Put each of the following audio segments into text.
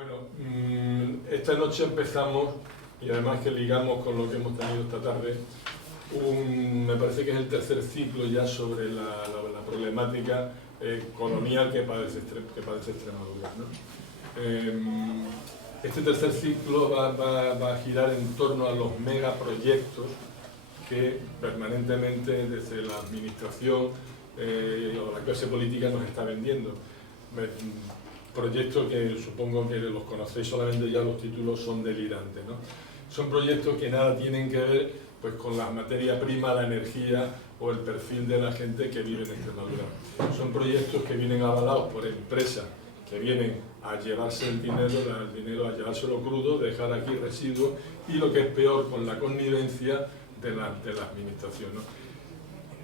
Bueno, esta noche empezamos, y además que ligamos con lo que hemos tenido esta tarde, me parece que es el tercer ciclo ya sobre la problemática colonial que padece Extremadura, ¿no? Este tercer ciclo va a girar en torno a los megaproyectos que permanentemente desde la administración o la clase política nos está vendiendo. Proyectos que supongo que los conocéis, solamente ya los títulos son delirantes, ¿no? Son proyectos que nada tienen que ver pues, con la materia prima, la energía o el perfil de la gente que vive en Extremadura. Son proyectos que vienen avalados por empresas que vienen a llevarse el dinero, a llevárselo crudo, dejar aquí residuos y lo que es peor, con la connivencia de la administración, ¿no?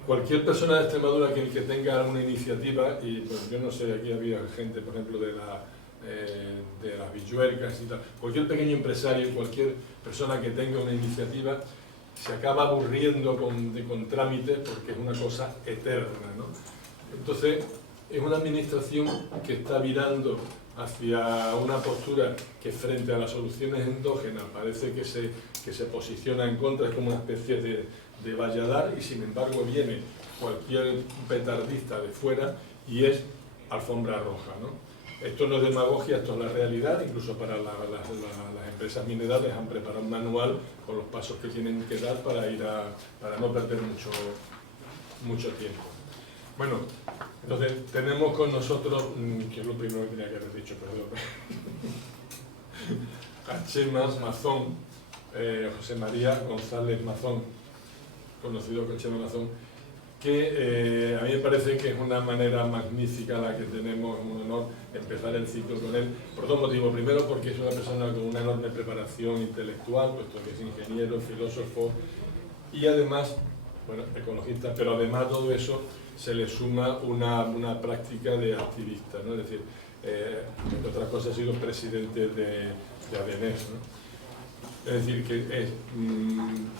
Cualquier persona de Extremadura que tenga una iniciativa, y pues, yo no sé, aquí había gente, por ejemplo, de las Villuercas y tal, cualquier pequeño empresario, cualquier persona que tenga una iniciativa, se acaba aburriendo con trámites porque es una cosa eterna, ¿no? Entonces, es una administración que está virando hacia una postura que frente a las soluciones endógenas parece que se posiciona en contra, es como una especie de valladar, y sin embargo viene cualquier petardista de fuera y es alfombra roja, ¿no? Esto no es demagogia, esto es la realidad. Incluso para las empresas minerales han preparado un manual con los pasos que tienen que dar para no perder mucho tiempo. Bueno, entonces tenemos con nosotros, que es lo primero que tenía que haber dicho, perdón, a Chema Mazón, José María González Mazón, conocido como Chema Mazón, que a mí me parece que es una manera magnífica la que tenemos, un honor empezar el ciclo con él, por dos motivos. Primero, porque es una persona con una enorme preparación intelectual, puesto que es ingeniero, filósofo y además, bueno, ecologista, pero además de todo eso se le suma una práctica de activista, ¿no? Es decir, entre otras cosas ha sido presidente de ADENES, ¿no? Es decir, que es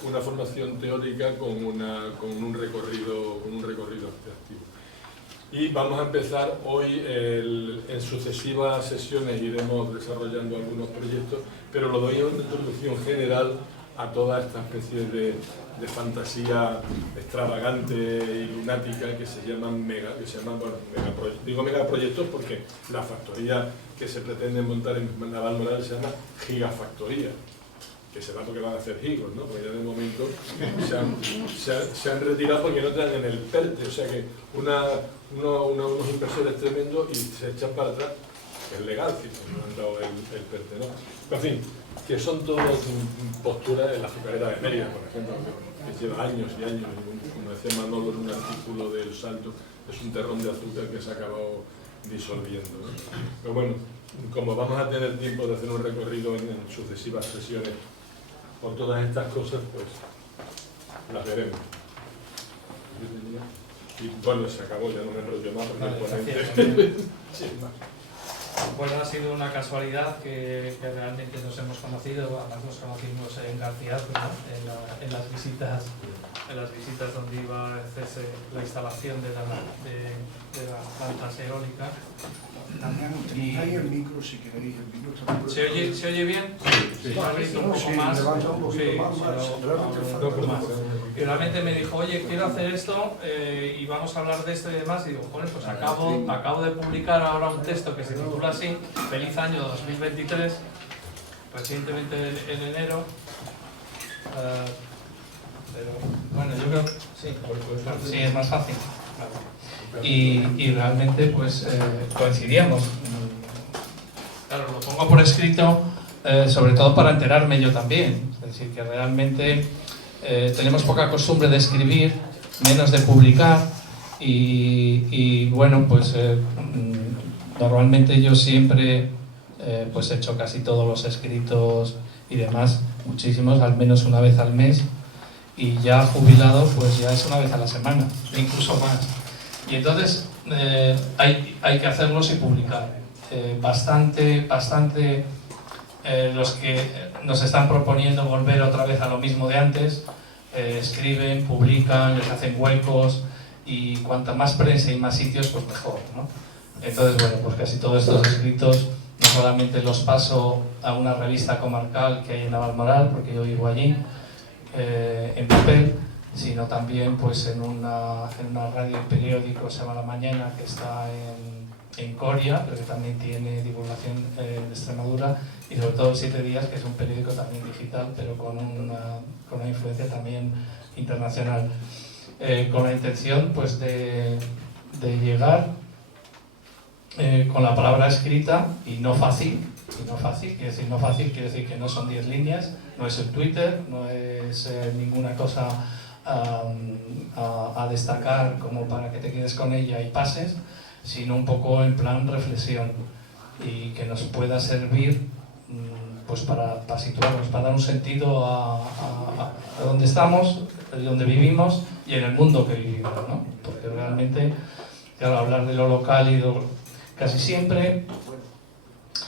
una formación teórica con un recorrido activo. Y vamos a empezar hoy, en sucesivas sesiones iremos desarrollando algunos proyectos, pero lo doy en una introducción general a toda esta especie de fantasía extravagante y lunática que se llaman megaproyectos. Digo megaproyectos porque la factoría que se pretende montar en Navalmoral se llama gigafactoría, que será porque van a hacer gigos, ¿no? Porque ya de momento se han retirado porque no traen en el PERTE, o sea que unos inversores tremendos y se echan para atrás. Es legal, que no han dado el PERTE, ¿no? En fin, que son todas posturas en la azucarera de Mérida, por ejemplo, que lleva años y años, como decía Manolo en un artículo del Salto, es un terrón de azúcar que se ha acabado disolviendo, ¿no? Pero bueno, como vamos a tener tiempo de hacer un recorrido en sucesivas sesiones por todas estas cosas, pues las veremos. Y bueno, se acabó, ya no me enrollo más porque el ponente... Sí, más. Bueno, ha sido una casualidad que realmente nos hemos conocido, además nos conocimos en García, ¿no? en las visitas donde iba a hacerse la instalación de las plantas eólicas. Tenéis ahí el micro, si queréis, el micro está... ¿Se oye bien? Sí. Un poco más. Levanta un poquito Sí, más, y realmente me dijo, oye, quiero hacer esto y vamos a hablar de esto y demás. Y digo, joder, pues acabo de publicar ahora un texto que se titula así, Feliz Año 2023, recientemente en enero. Pero bueno, yo creo que sí, es más fácil. Y realmente pues coincidíamos. Claro, lo pongo por escrito sobre todo para enterarme yo también. Es decir, que realmente tenemos poca costumbre de escribir, menos de publicar y bueno, pues normalmente yo siempre pues he hecho casi todos los escritos y demás, muchísimos, al menos una vez al mes, y ya jubilado pues ya es una vez a la semana, incluso más. Y entonces hay que hacerlos y publicar. Bastante los que nos están proponiendo volver otra vez a lo mismo de antes, escriben, publican, les hacen huecos y cuanta más prensa y más sitios pues mejor, ¿no? Entonces bueno, pues casi todos estos escritos no solamente los paso a una revista comarcal que hay en Navalmoral, porque yo vivo allí, en papel, sino también pues en una radio y periódico, se llama La Mañana, que está en Coria, pero que también tiene divulgación en Extremadura, y sobre todo 7 Días, que es un periódico también digital, pero con una influencia también internacional, con la intención pues de llegar con la palabra escrita, y no fácil, quiere decir que no son 10 líneas, no es el Twitter, no es ninguna cosa a destacar como para que te quedes con ella y pases, sino un poco en plan reflexión, y que nos pueda servir pues para situarnos, para dar un sentido a donde estamos, a donde vivimos y en el mundo que vivimos, ¿no? Porque realmente, claro, hablar de lo local y casi siempre,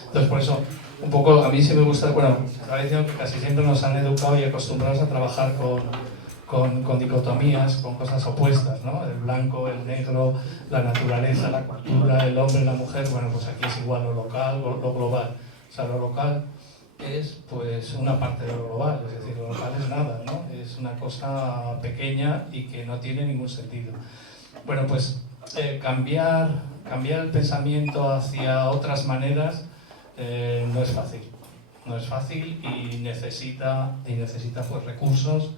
entonces por eso un poco a mí sí me gusta, bueno, estaba diciendo que casi siempre nos han educado y acostumbrados a trabajar con dicotomías, con cosas opuestas, ¿no? El blanco, el negro, la naturaleza, la cultura, el hombre, la mujer. Bueno, pues aquí es igual lo local, lo global. O sea, lo local es pues una parte de lo global, es decir, lo local es nada, ¿no? Es una cosa pequeña y que no tiene ningún sentido. Bueno, pues cambiar el pensamiento hacia otras maneras no es fácil. No es fácil y necesita pues recursos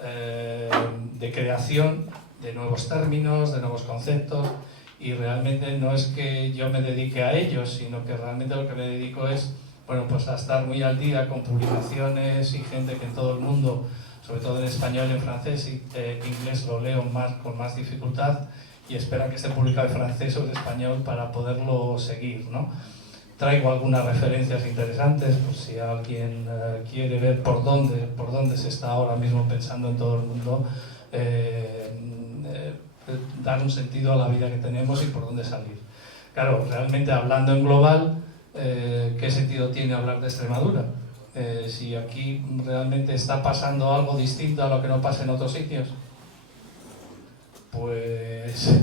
de creación de nuevos términos, de nuevos conceptos, y realmente no es que yo me dedique a ellos, sino que realmente lo que me dedico es, bueno, pues a estar muy al día con publicaciones y gente que en todo el mundo, sobre todo en español y en francés, y inglés lo leo con más dificultad, y espera que esté publicado en francés o en español para poderlo seguir, ¿no? Traigo algunas referencias interesantes, por si alguien quiere ver por dónde se está ahora mismo pensando en todo el mundo, dar un sentido a la vida que tenemos y por dónde salir. Claro, realmente hablando en global, ¿qué sentido tiene hablar de Extremadura? Si aquí realmente está pasando algo distinto a lo que no pasa en otros sitios, pues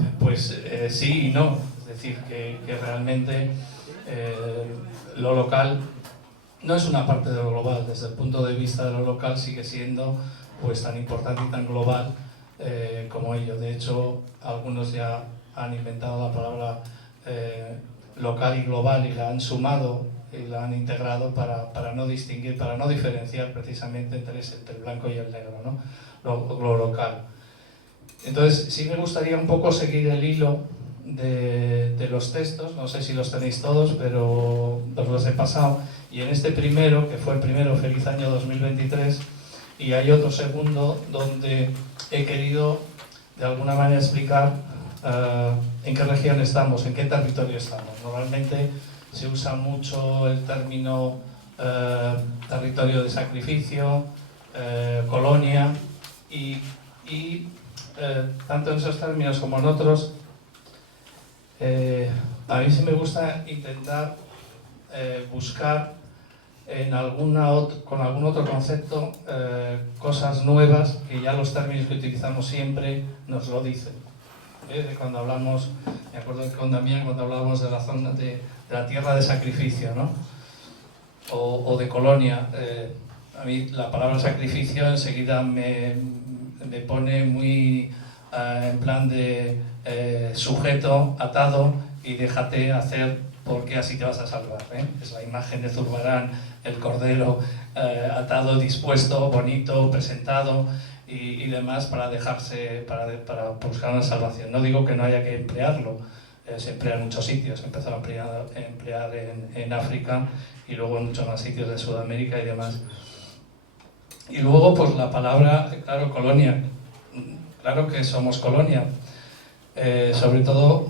sí y no. Es decir, que realmente lo local no es una parte de lo global. Desde el punto de vista de lo local sigue siendo pues tan importante y tan global como ello. De hecho, algunos ya han inventado la palabra local y global y la han sumado y la han integrado para no distinguir, para no diferenciar precisamente entre el blanco y el negro, ¿no? Lo local. Entonces sí me gustaría un poco seguir el hilo de los textos, no sé si los tenéis todos, pero os los he pasado, y en este primero, que fue el primero, Feliz Año 2023, y hay otro segundo donde he querido de alguna manera explicar en qué región estamos, en qué territorio estamos. Normalmente se usa mucho el término territorio de sacrificio, colonia, y tanto en esos términos como en otros, a mí sí me gusta intentar buscar con algún otro concepto cosas nuevas, que ya los términos que utilizamos siempre nos lo dicen. Cuando hablamos, me acuerdo con Damián, cuando hablábamos de la zona de la tierra de sacrificio, ¿no? O de colonia, a mí la palabra sacrificio enseguida me pone muy en plan de sujeto, atado, y déjate hacer porque así te vas a salvar, ¿eh? Es la imagen de Zurbarán, el cordero atado, dispuesto, bonito, presentado y demás para dejarse, para buscar una salvación. No digo que no haya que emplearlo, se emplea en muchos sitios, se empezó a emplear en África y luego en muchos más sitios de Sudamérica y demás. Y luego pues la palabra, claro, colonia, claro que somos colonia, sobre todo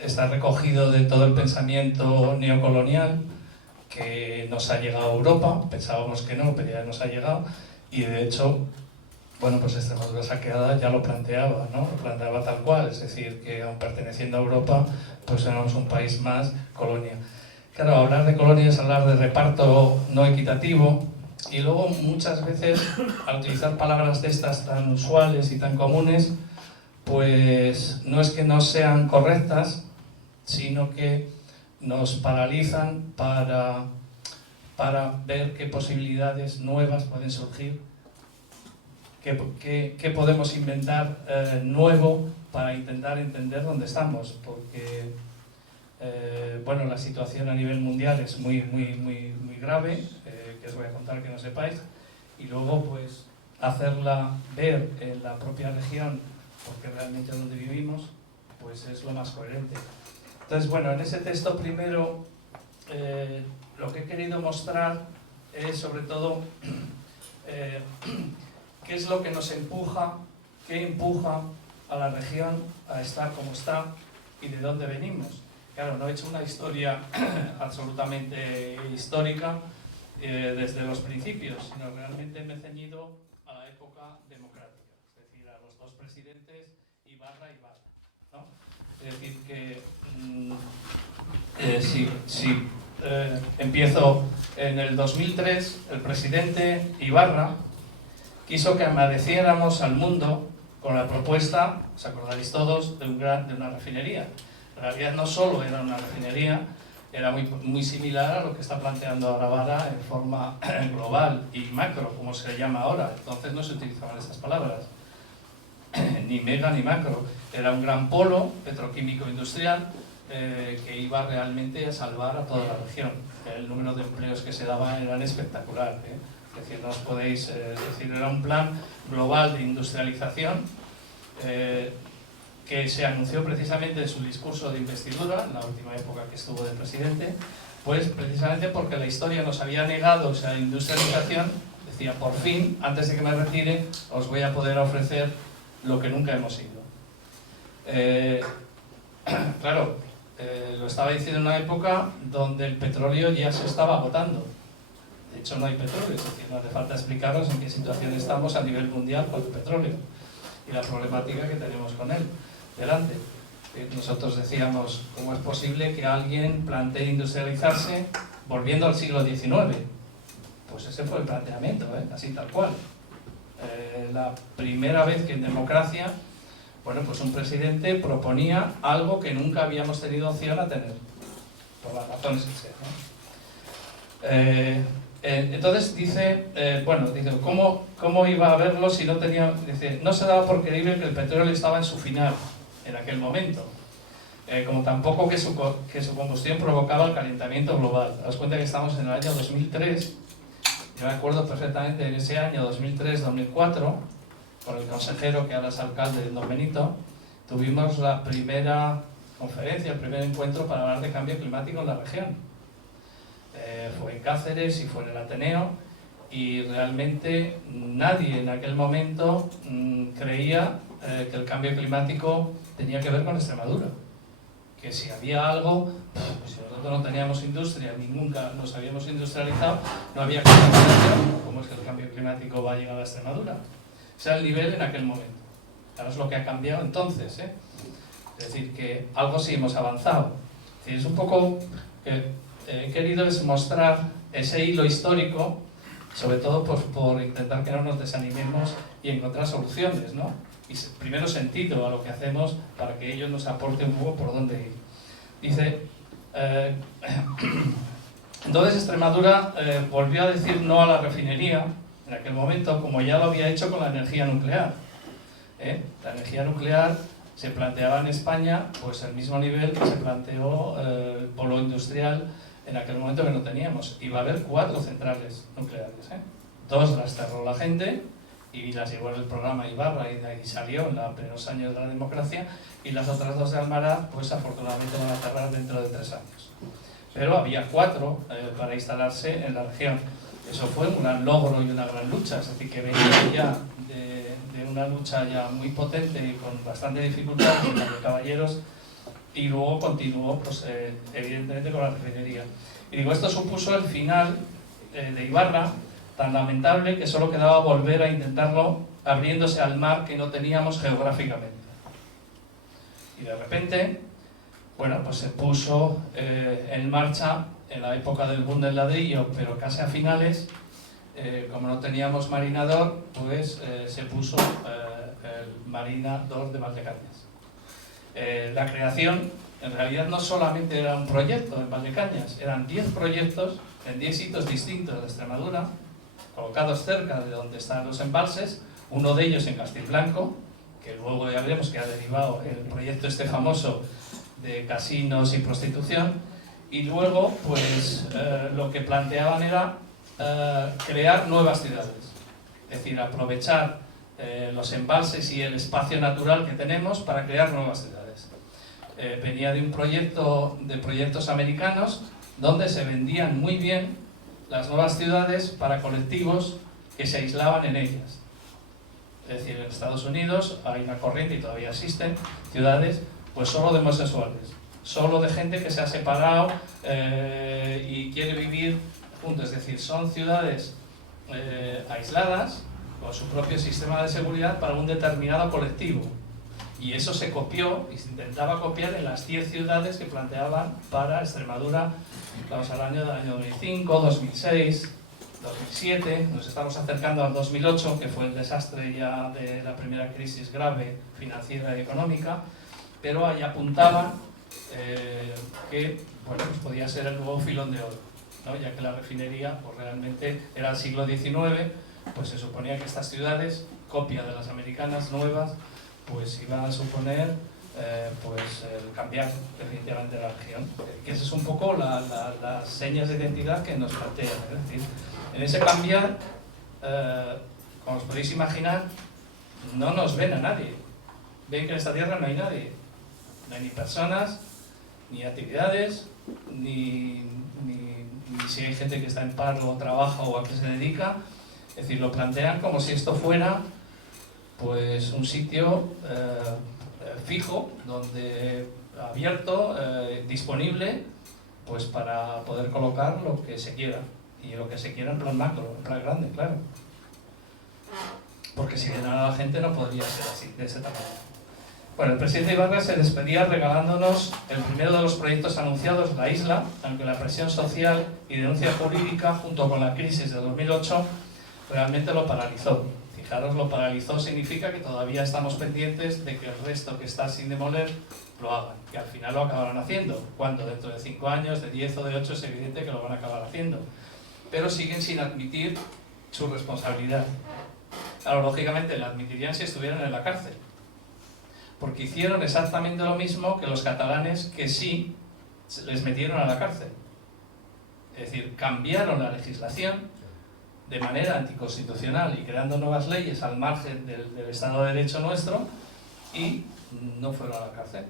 está recogido de todo el pensamiento neocolonial que nos ha llegado a Europa. Pensábamos que no, pero ya nos ha llegado, y de hecho, bueno, pues Extremadura saqueada ya lo planteaba, ¿no? Lo planteaba tal cual, es decir, que aun perteneciendo a Europa, pues éramos un país más colonia. Claro, hablar de colonia es hablar de reparto no equitativo, y luego muchas veces, al utilizar palabras de estas tan usuales y tan comunes, pues no es que no sean correctas, sino que nos paralizan para ver qué posibilidades nuevas pueden surgir, qué podemos inventar nuevo para intentar entender dónde estamos, porque bueno, la situación a nivel mundial es muy grave, que os voy a contar que no sepáis, y luego pues hacerla ver en la propia región, porque realmente donde vivimos, pues es lo más coherente. Entonces, bueno, en ese texto primero lo que he querido mostrar es sobre todo qué es lo que nos empuja, qué empuja a la región a estar como está y de dónde venimos. Claro, no he hecho una historia absolutamente histórica desde los principios, sino realmente me he ceñido a la época democrática, es decir, a los dos presidentes Ibarra, ¿no? Es decir, que si empiezo en el 2003, el presidente Ibarra quiso que amaneciéramos al mundo con la propuesta, os acordaréis todos, de una refinería. En realidad no solo era una refinería, era muy similar a lo que está planteando ahora Vara en forma global y macro, como se le llama ahora. Entonces no se utilizaban esas palabras, ni mega ni macro. Era un gran polo petroquímico industrial que iba realmente a salvar a toda la región. El número de empleos que se daban eran espectacular. Es decir, no os podéis decir, era un plan global de industrialización que se anunció precisamente en su discurso de investidura, en la última época que estuvo de presidente, pues precisamente porque la historia nos había negado esa industrialización. Decía, por fin, antes de que me retire, os voy a poder ofrecer lo que nunca hemos sido. Claro, lo estaba diciendo en una época donde el petróleo ya se estaba agotando. De hecho, no hay petróleo, es decir, no hace falta explicaros en qué situación estamos a nivel mundial con el petróleo y la problemática que tenemos con él delante. Nosotros decíamos, ¿cómo es posible que alguien plantee industrializarse volviendo al siglo XIX? Pues ese fue el planteamiento, así tal cual. La primera vez que en democracia, bueno, pues un presidente proponía algo que nunca habíamos tenido opción a tener, por las razones que sean, ¿no? Entonces dice, dice, ¿cómo iba a verlo si no tenía? Dice, no se daba por creíble que el petróleo estaba en su final, en aquel momento, como tampoco que su combustión provocaba el calentamiento global. Te das cuenta que estamos en el año 2003, yo me acuerdo perfectamente en ese año 2003-2004, con el consejero que ahora es alcalde de Don Benito, tuvimos la primera conferencia, el primer encuentro para hablar de cambio climático en la región. Fue en Cáceres y fue en el Ateneo, y realmente nadie en aquel momento creía que el cambio climático tenía que ver con Extremadura, que si había algo, pues si nosotros no teníamos industria ni nunca nos habíamos industrializado, no había contaminación. ¿Cómo es que el cambio climático va a llegar a Extremadura? O sea, el nivel en aquel momento. Ahora es lo que ha cambiado entonces, es decir, que algo sí hemos avanzado. Es decir, es un poco he querido mostrar ese hilo histórico, sobre todo pues, por intentar que no nos desanimemos y encontrar soluciones, ¿no? Y primero sentido a lo que hacemos para que ellos nos aporten un poco por dónde ir. Dice, entonces Extremadura volvió a decir no a la refinería en aquel momento, como ya lo había hecho con la energía nuclear. La energía nuclear se planteaba en España pues al mismo nivel que se planteó el polo industrial en aquel momento, que no teníamos. Iba a haber 4 centrales nucleares, 2 las cerró la gente y las llevó en el programa Ibarra, y de ahí salió en los primeros años de la democracia, y las otras 2 de Almaraz pues afortunadamente van a cerrar dentro de 3 años. Pero había 4 para instalarse en la región. Eso fue un gran logro y una gran lucha, es decir, que venía ya de una lucha ya muy potente y con bastante dificultad de caballeros, y luego continuó pues, evidentemente con la refinería. Y digo, esto supuso el final de Ibarra, tan lamentable que solo quedaba volver a intentarlo abriéndose al mar que no teníamos geográficamente. Y de repente, bueno, pues se puso en marcha en la época del boom del ladrillo, pero casi a finales, como no teníamos marinador, pues se puso el marinador de Valdecañas. La creación en realidad no solamente era un proyecto en Valdecañas, eran 10 proyectos en 10 sitios distintos de Extremadura, colocados cerca de donde están los embalses, uno de ellos en Castiblanco, que luego ya veremos que ha derivado el proyecto este famoso de casinos y prostitución, y luego pues lo que planteaban era crear nuevas ciudades, es decir, aprovechar los embalses y el espacio natural que tenemos para crear nuevas ciudades. Venía de un proyecto de proyectos americanos donde se vendían muy bien las nuevas ciudades para colectivos que se aislaban en ellas. Es decir, en Estados Unidos hay una corriente, y todavía existen, ciudades pues solo de homosexuales, solo de gente que se ha separado y quiere vivir juntos. Es decir, son ciudades aisladas, con su propio sistema de seguridad para un determinado colectivo. Y eso se copió y se intentaba copiar en las 10 ciudades que planteaban para Extremadura. Vamos al año 2005, 2006, 2007, nos estamos acercando al 2008, que fue el desastre ya de la primera crisis grave financiera y económica, pero ahí apuntaban que bueno, pues podía ser el nuevo filón de oro, ¿no? Ya que la refinería pues realmente era el siglo XIX, pues se suponía que estas ciudades, copia de las americanas nuevas, pues iban a suponer pues el cambiar definitivamente la región, que esa es un poco las señas de identidad que nos plantean. Es decir, en ese cambiar, como os podéis imaginar, no nos ven a nadie, ven que en esta tierra no hay nadie, no hay ni personas, ni actividades, ni si hay gente que está en paro o trabaja o a qué se dedica. Es decir, lo plantean como si esto fuera pues un sitio fijo, donde abierto, disponible, pues para poder colocar lo que se quiera, y lo que se quiera en plan macro, en plan grande, claro. Porque si llenara la gente no podría ser así, de ese tamaño. Bueno, el presidente Ibarra se despedía regalándonos el primero de los proyectos anunciados, la isla, aunque la presión social y denuncia jurídica, junto con la crisis de 2008, realmente lo paralizó. Fijaros, lo paralizó significa que todavía estamos pendientes de que el resto que está sin demoler lo hagan, que al final lo acabarán haciendo. ¿Cuándo? Dentro de 5 años, de 10 o de 8 es evidente que lo van a acabar haciendo. Pero siguen sin admitir su responsabilidad. Claro, lógicamente la admitirían si estuvieran en la cárcel, porque hicieron exactamente lo mismo que los catalanes que sí les metieron a la cárcel. Es decir, cambiaron la legislación de manera anticonstitucional y creando nuevas leyes al margen del Estado de Derecho nuestro, y no fueron a la cárcel.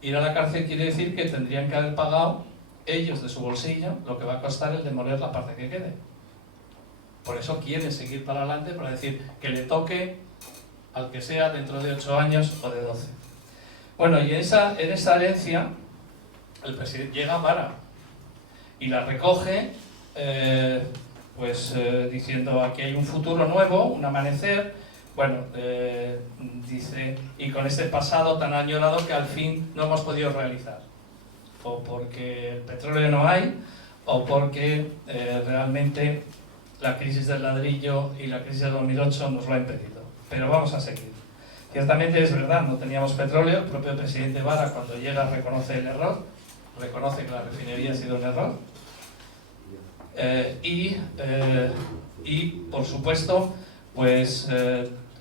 Ir a la cárcel quiere decir que tendrían que haber pagado ellos de su bolsillo lo que va a costar el demoler la parte que quede. Por eso quieren seguir para adelante, para decir que le toque al que sea dentro de 8 años o de 12. Bueno, y en esa herencia el presidente llega a Vara y la recoge diciendo aquí hay un futuro nuevo, un amanecer. Bueno, dice, y con este pasado tan añorado que al fin no hemos podido realizar, o porque el petróleo no hay, o porque realmente la crisis del ladrillo y la crisis del 2008 nos lo ha impedido. Pero vamos a seguir. Ciertamente es verdad, no teníamos petróleo. El propio presidente Vara, cuando llega, reconoce el error, reconoce que la refinería ha sido un error, y por supuesto pues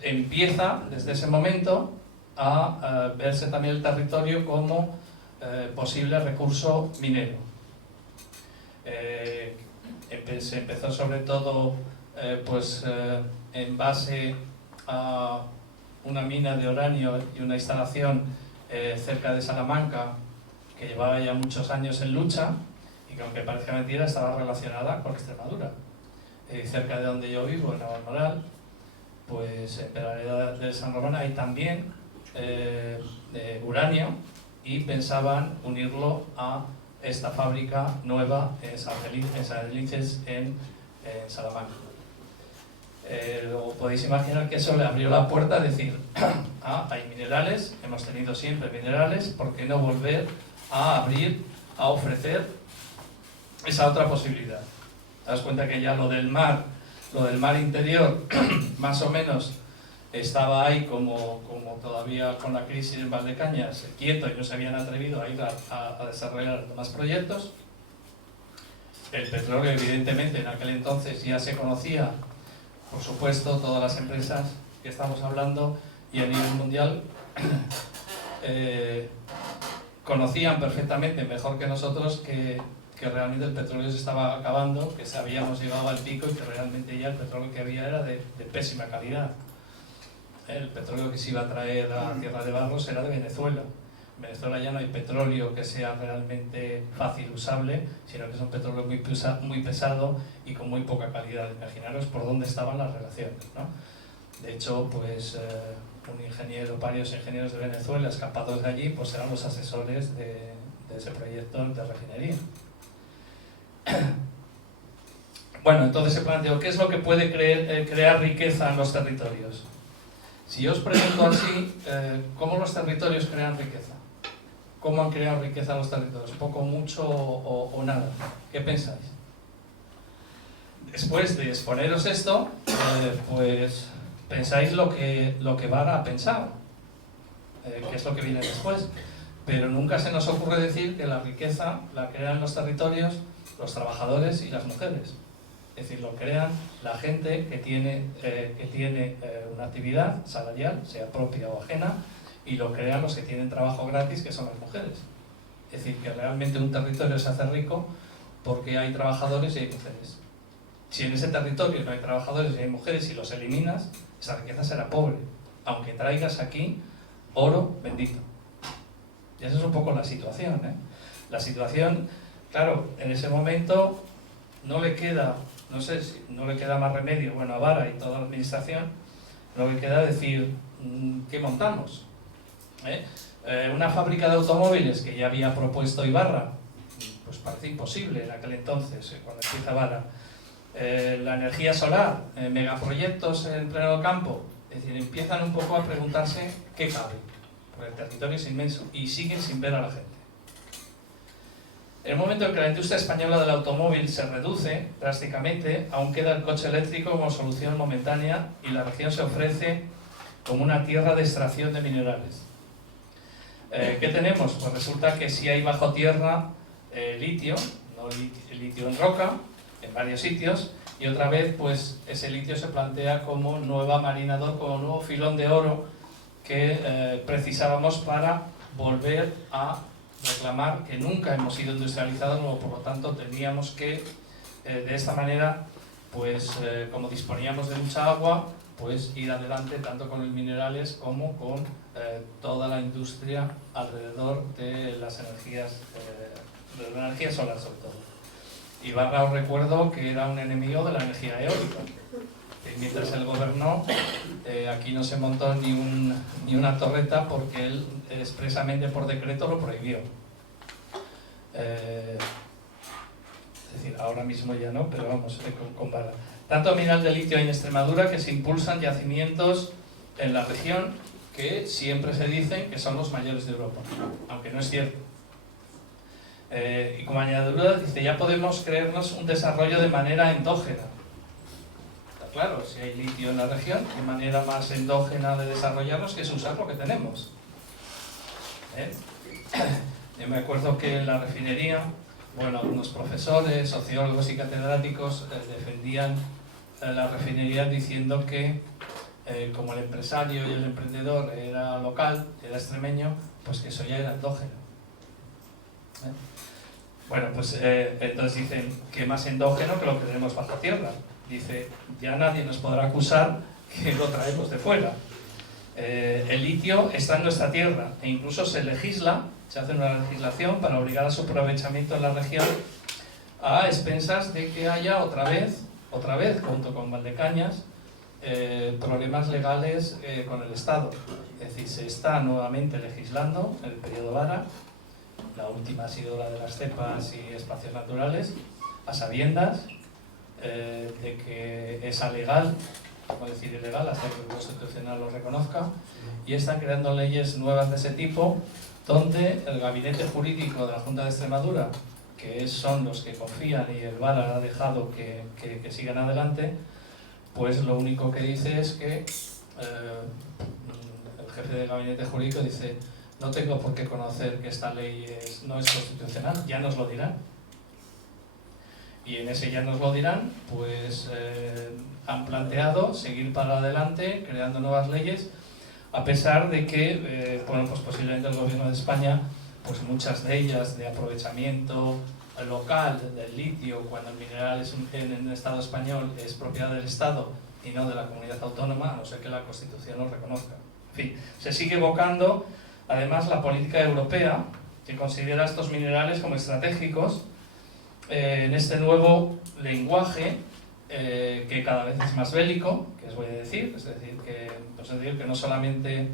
empieza desde ese momento a verse también el territorio como posible recurso minero. Se empezó sobre todo en base a una mina de uranio y una instalación cerca de Salamanca que llevaba ya muchos años en lucha y que, aunque parezca mentira, estaba relacionada con Extremadura. Cerca de donde yo vivo, en Navalmoral, pues en Peraleda de San Román hay también uranio, y pensaban unirlo a esta fábrica nueva en San Felices, en Salamanca. Luego podéis imaginar que eso le abrió la puerta a decir, hay minerales, hemos tenido siempre minerales, ¿por qué no volver a abrir, a ofrecer esa otra posibilidad? Te das cuenta que ya lo del mar interior, más o menos estaba ahí como todavía con la crisis en Valdecañas, quieto, y no se habían atrevido a ir a desarrollar más proyectos. El petróleo, evidentemente, en aquel entonces ya se conocía, por supuesto, todas las empresas que estamos hablando y a nivel mundial conocían perfectamente, mejor que nosotros, que realmente el petróleo se estaba acabando, que habíamos llegado al pico y que realmente ya el petróleo que había era de pésima calidad. El petróleo que se iba a traer a Tierra de Barros era de Venezuela. En Venezuela ya no hay petróleo que sea realmente fácil usable, sino que es un petróleo muy pesado y con muy poca calidad. Imaginaros por dónde estaban las relaciones, ¿no? De hecho, pues varios ingenieros de Venezuela escapados de allí, pues eran los asesores de ese proyecto de refinería. Bueno, entonces se planteó, ¿qué es lo que puede crear riqueza en los territorios? Si yo os pregunto así, ¿cómo los territorios crean riqueza? ¿Cómo han creado riqueza los territorios? ¿Poco, mucho o nada? ¿Qué pensáis? Después de exponeros esto, pues pensáis lo que Vara ha pensado, que es lo que viene después. Pero nunca se nos ocurre decir que la riqueza la crean los territorios, los trabajadores y las mujeres. Es decir, lo crean la gente que tiene una actividad salarial, sea propia o ajena, y lo crean los que tienen trabajo gratis, que son las mujeres. Es decir, que realmente un territorio se hace rico porque hay trabajadores y hay mujeres. Si en ese territorio no hay trabajadores y hay mujeres y los eliminas, esa riqueza será pobre, aunque traigas aquí oro bendito. Y esa es un poco la situación, ¿eh? La situación, claro, en ese momento no le queda, no sé si no le queda más remedio, bueno, a Vara y toda la administración, no le queda decir, ¿qué montamos? Una fábrica de automóviles que ya había propuesto Ibarra, pues parece imposible en aquel entonces, cuando empieza Vara. La energía solar, megaproyectos en pleno campo, es decir, empiezan un poco a preguntarse qué cabe, porque el territorio es inmenso y siguen sin ver a la gente. En el momento en que la industria española del automóvil se reduce drásticamente, aún queda el coche eléctrico como solución momentánea y la región se ofrece como una tierra de extracción de minerales. ¿Qué tenemos? Pues resulta que sí hay bajo tierra litio, no litio en roca, en varios sitios, y otra vez pues ese litio se plantea como nueva marinador, como nuevo filón de oro que precisábamos para volver a reclamar que nunca hemos sido industrializados, por lo tanto teníamos que de esta manera, pues como disponíamos de mucha agua, pues ir adelante tanto con los minerales como con toda la industria alrededor de las energías, de la energía solar sobre todo. Ibarra, os recuerdo que era un enemigo de la energía eólica. Mientras él gobernó, aquí no se montó ni una torreta porque él expresamente por decreto lo prohibió. Es decir, ahora mismo ya no, pero vamos, con Vara. Tanto mineral de litio hay en Extremadura que se impulsan yacimientos en la región que siempre se dicen que son los mayores de Europa, aunque no es cierto. Y como añadidura dice, ya podemos creernos un desarrollo de manera endógena. Está claro, si hay litio en la región, qué manera más endógena de desarrollarnos que es usar lo que tenemos. Yo me acuerdo que en la refinería, bueno, algunos profesores, sociólogos y catedráticos defendían la refinería diciendo que como el empresario y el emprendedor era local, era extremeño, pues que eso ya era endógeno. Bueno, pues entonces dicen que más endógeno que lo que tenemos bajo tierra. Dice, ya nadie nos podrá acusar que lo traemos de fuera. El litio está en nuestra tierra e incluso se legisla, se hace una legislación para obligar a su aprovechamiento en la región a expensas de que haya otra vez, junto con Valdecañas, problemas legales con el Estado. Es decir, se está nuevamente legislando en el periodo Vara. La última ha sido la de las cepas y espacios naturales, a sabiendas de que es alegal, no decir ilegal, hasta que el Constitucional lo reconozca, y están creando leyes nuevas de ese tipo, donde el gabinete jurídico de la Junta de Extremadura, que son los que confían y el Vara ha dejado que sigan adelante, pues lo único que dice es que el jefe de gabinete jurídico dice: no tengo por qué conocer que esta ley no es constitucional, ya nos lo dirán. Y en ese ya nos lo dirán, pues han planteado seguir para adelante creando nuevas leyes, a pesar de que, bueno, pues posiblemente el gobierno de España, pues muchas de ellas de aprovechamiento local del litio, cuando el mineral es en el Estado español es propiedad del Estado y no de la comunidad autónoma, a no ser que la Constitución lo reconozca. En fin, se sigue evocando además la política europea, que considera estos minerales como estratégicos, en este nuevo lenguaje que cada vez es más bélico, que os voy a decir, es decir, que no solamente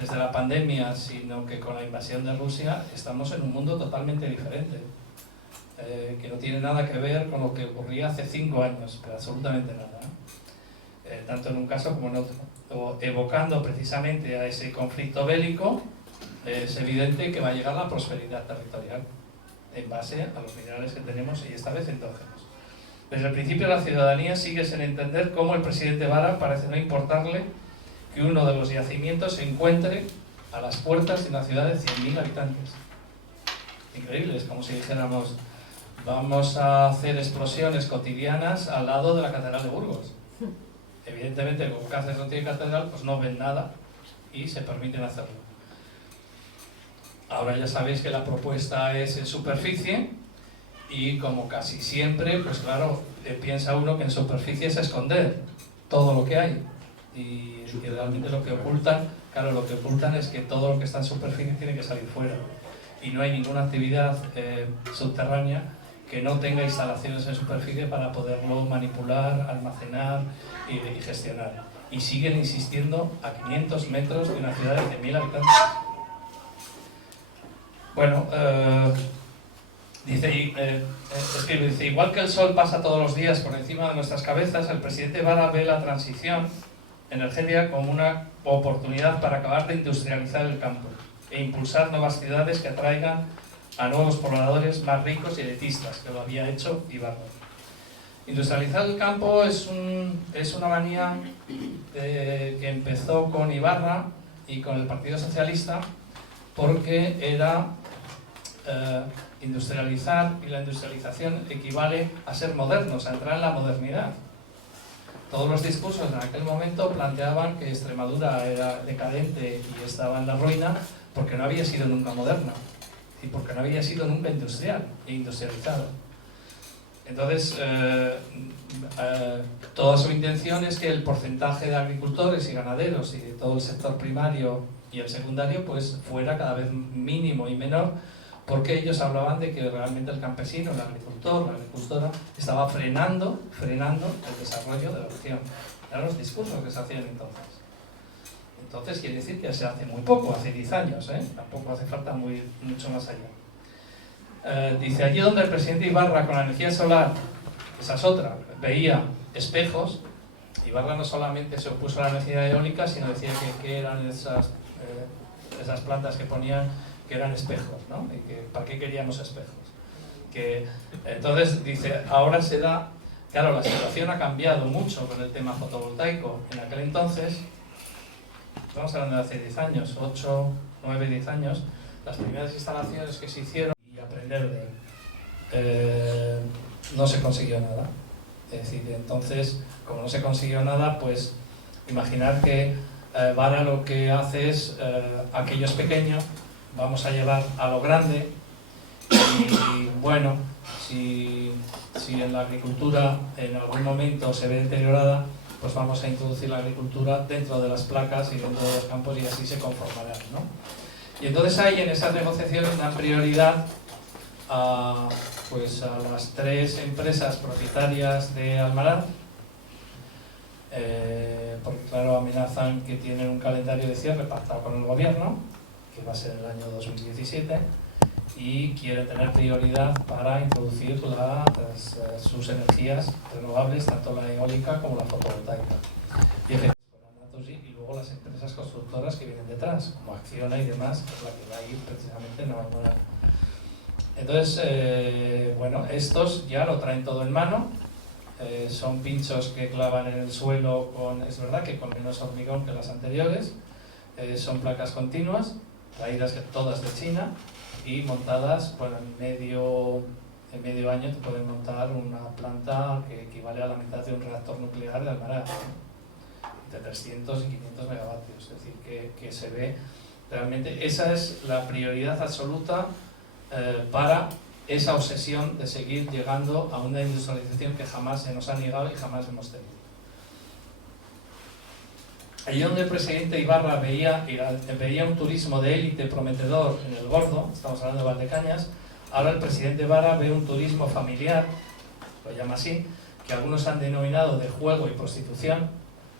desde la pandemia, sino que con la invasión de Rusia estamos en un mundo totalmente diferente, que no tiene nada que ver con lo que ocurría hace 5 años, pero absolutamente nada, tanto en un caso como en otro. Evocando precisamente a ese conflicto bélico, es evidente que va a llegar la prosperidad territorial en base a los minerales que tenemos, y esta vez endógenos. Desde el principio la ciudadanía sigue sin entender cómo el presidente Vara parece no importarle que uno de los yacimientos se encuentre a las puertas de una ciudad de 100.000 habitantes. Increíble, es como si dijéramos: vamos a hacer explosiones cotidianas al lado de la Catedral de Burgos. Evidentemente, como Cáceres no tiene catedral, pues no ven nada y se permiten hacerlo. Ahora ya sabéis que la propuesta es en superficie, y como casi siempre, pues claro, piensa uno que en superficie es esconder todo lo que hay, y realmente lo que ocultan, claro, lo que ocultan es que todo lo que está en superficie tiene que salir fuera, y no hay ninguna actividad subterránea que no tenga instalaciones en superficie para poderlo manipular, almacenar y gestionar. Y siguen insistiendo a 500 metros de una ciudad de 100.000 habitantes. Bueno, dice, igual que el sol pasa todos los días por encima de nuestras cabezas, el presidente Vara ve la transición energética como una oportunidad para acabar de industrializar el campo e impulsar nuevas ciudades que atraigan a nuevos pobladores más ricos y elitistas, que lo había hecho Ibarra. Industrializar el campo es una manía que empezó con Ibarra y con el Partido Socialista, porque era industrializar, y la industrialización equivale a ser modernos, a entrar en la modernidad. Todos los discursos en aquel momento planteaban que Extremadura era decadente y estaba en la ruina porque no había sido nunca moderna y porque no había sido nunca industrial e industrializada. Entonces, toda su intención es que el porcentaje de agricultores y ganaderos y de todo el sector primario y el secundario pues fuera cada vez mínimo y menor, porque ellos hablaban de que realmente el campesino, el agricultor, la agricultora estaba frenando el desarrollo de la región. Eran los discursos que se hacían entonces. Entonces quiere decir que se hace muy poco, hace 10 años, tampoco hace falta mucho más allá. Dice, allí donde el presidente Ibarra con la energía solar, esa es otra, veía espejos, Ibarra no solamente se opuso a la energía eólica, sino decía que eran esas plantas que ponían que eran espejos, ¿no? Y que ¿para qué queríamos espejos? Entonces dice, ahora se da, claro, la situación ha cambiado mucho con el tema fotovoltaico. En aquel entonces, estamos hablando de hace 10 años, 8, 9, 10 años, las primeras instalaciones que se hicieron y aprender no se consiguió nada. Es decir, entonces, como no se consiguió nada, pues imaginar que Vara lo que hace es aquello es pequeño, vamos a llevar a lo grande, y bueno, si en la agricultura en algún momento se ve deteriorada, pues vamos a introducir la agricultura dentro de las placas y dentro de los campos, y así se conformarán, ¿no? Y entonces hay en esas negociaciones una prioridad a las 3 empresas propietarias de Almaraz, porque claro, amenazan que tienen un calendario de cierre pactado con el gobierno, que va a ser el año 2017, y quieren tener prioridad para introducir sus energías renovables, tanto la eólica como la fotovoltaica. Y luego las empresas constructoras que vienen detrás, como Acciona y demás, que es la que va a ir precisamente en Navarra. Entonces, bueno, estos ya lo traen todo en mano, son pinchos que clavan en el suelo, es verdad que con menos hormigón que las anteriores, son placas continuas, traídas todas de China y montadas, bueno, en medio año te pueden montar una planta que equivale a la mitad de un reactor nuclear de Almaraz, de 300 y 500 megavatios, es decir, que se ve realmente, esa es la prioridad absoluta para esa obsesión de seguir llegando a una industrialización que jamás se nos ha negado y jamás hemos tenido. Allí donde el presidente Ibarra veía un turismo de élite prometedor en el Gordo, estamos hablando de Valdecañas, ahora el presidente Ibarra ve un turismo familiar, lo llama así, que algunos han denominado de juego y prostitución,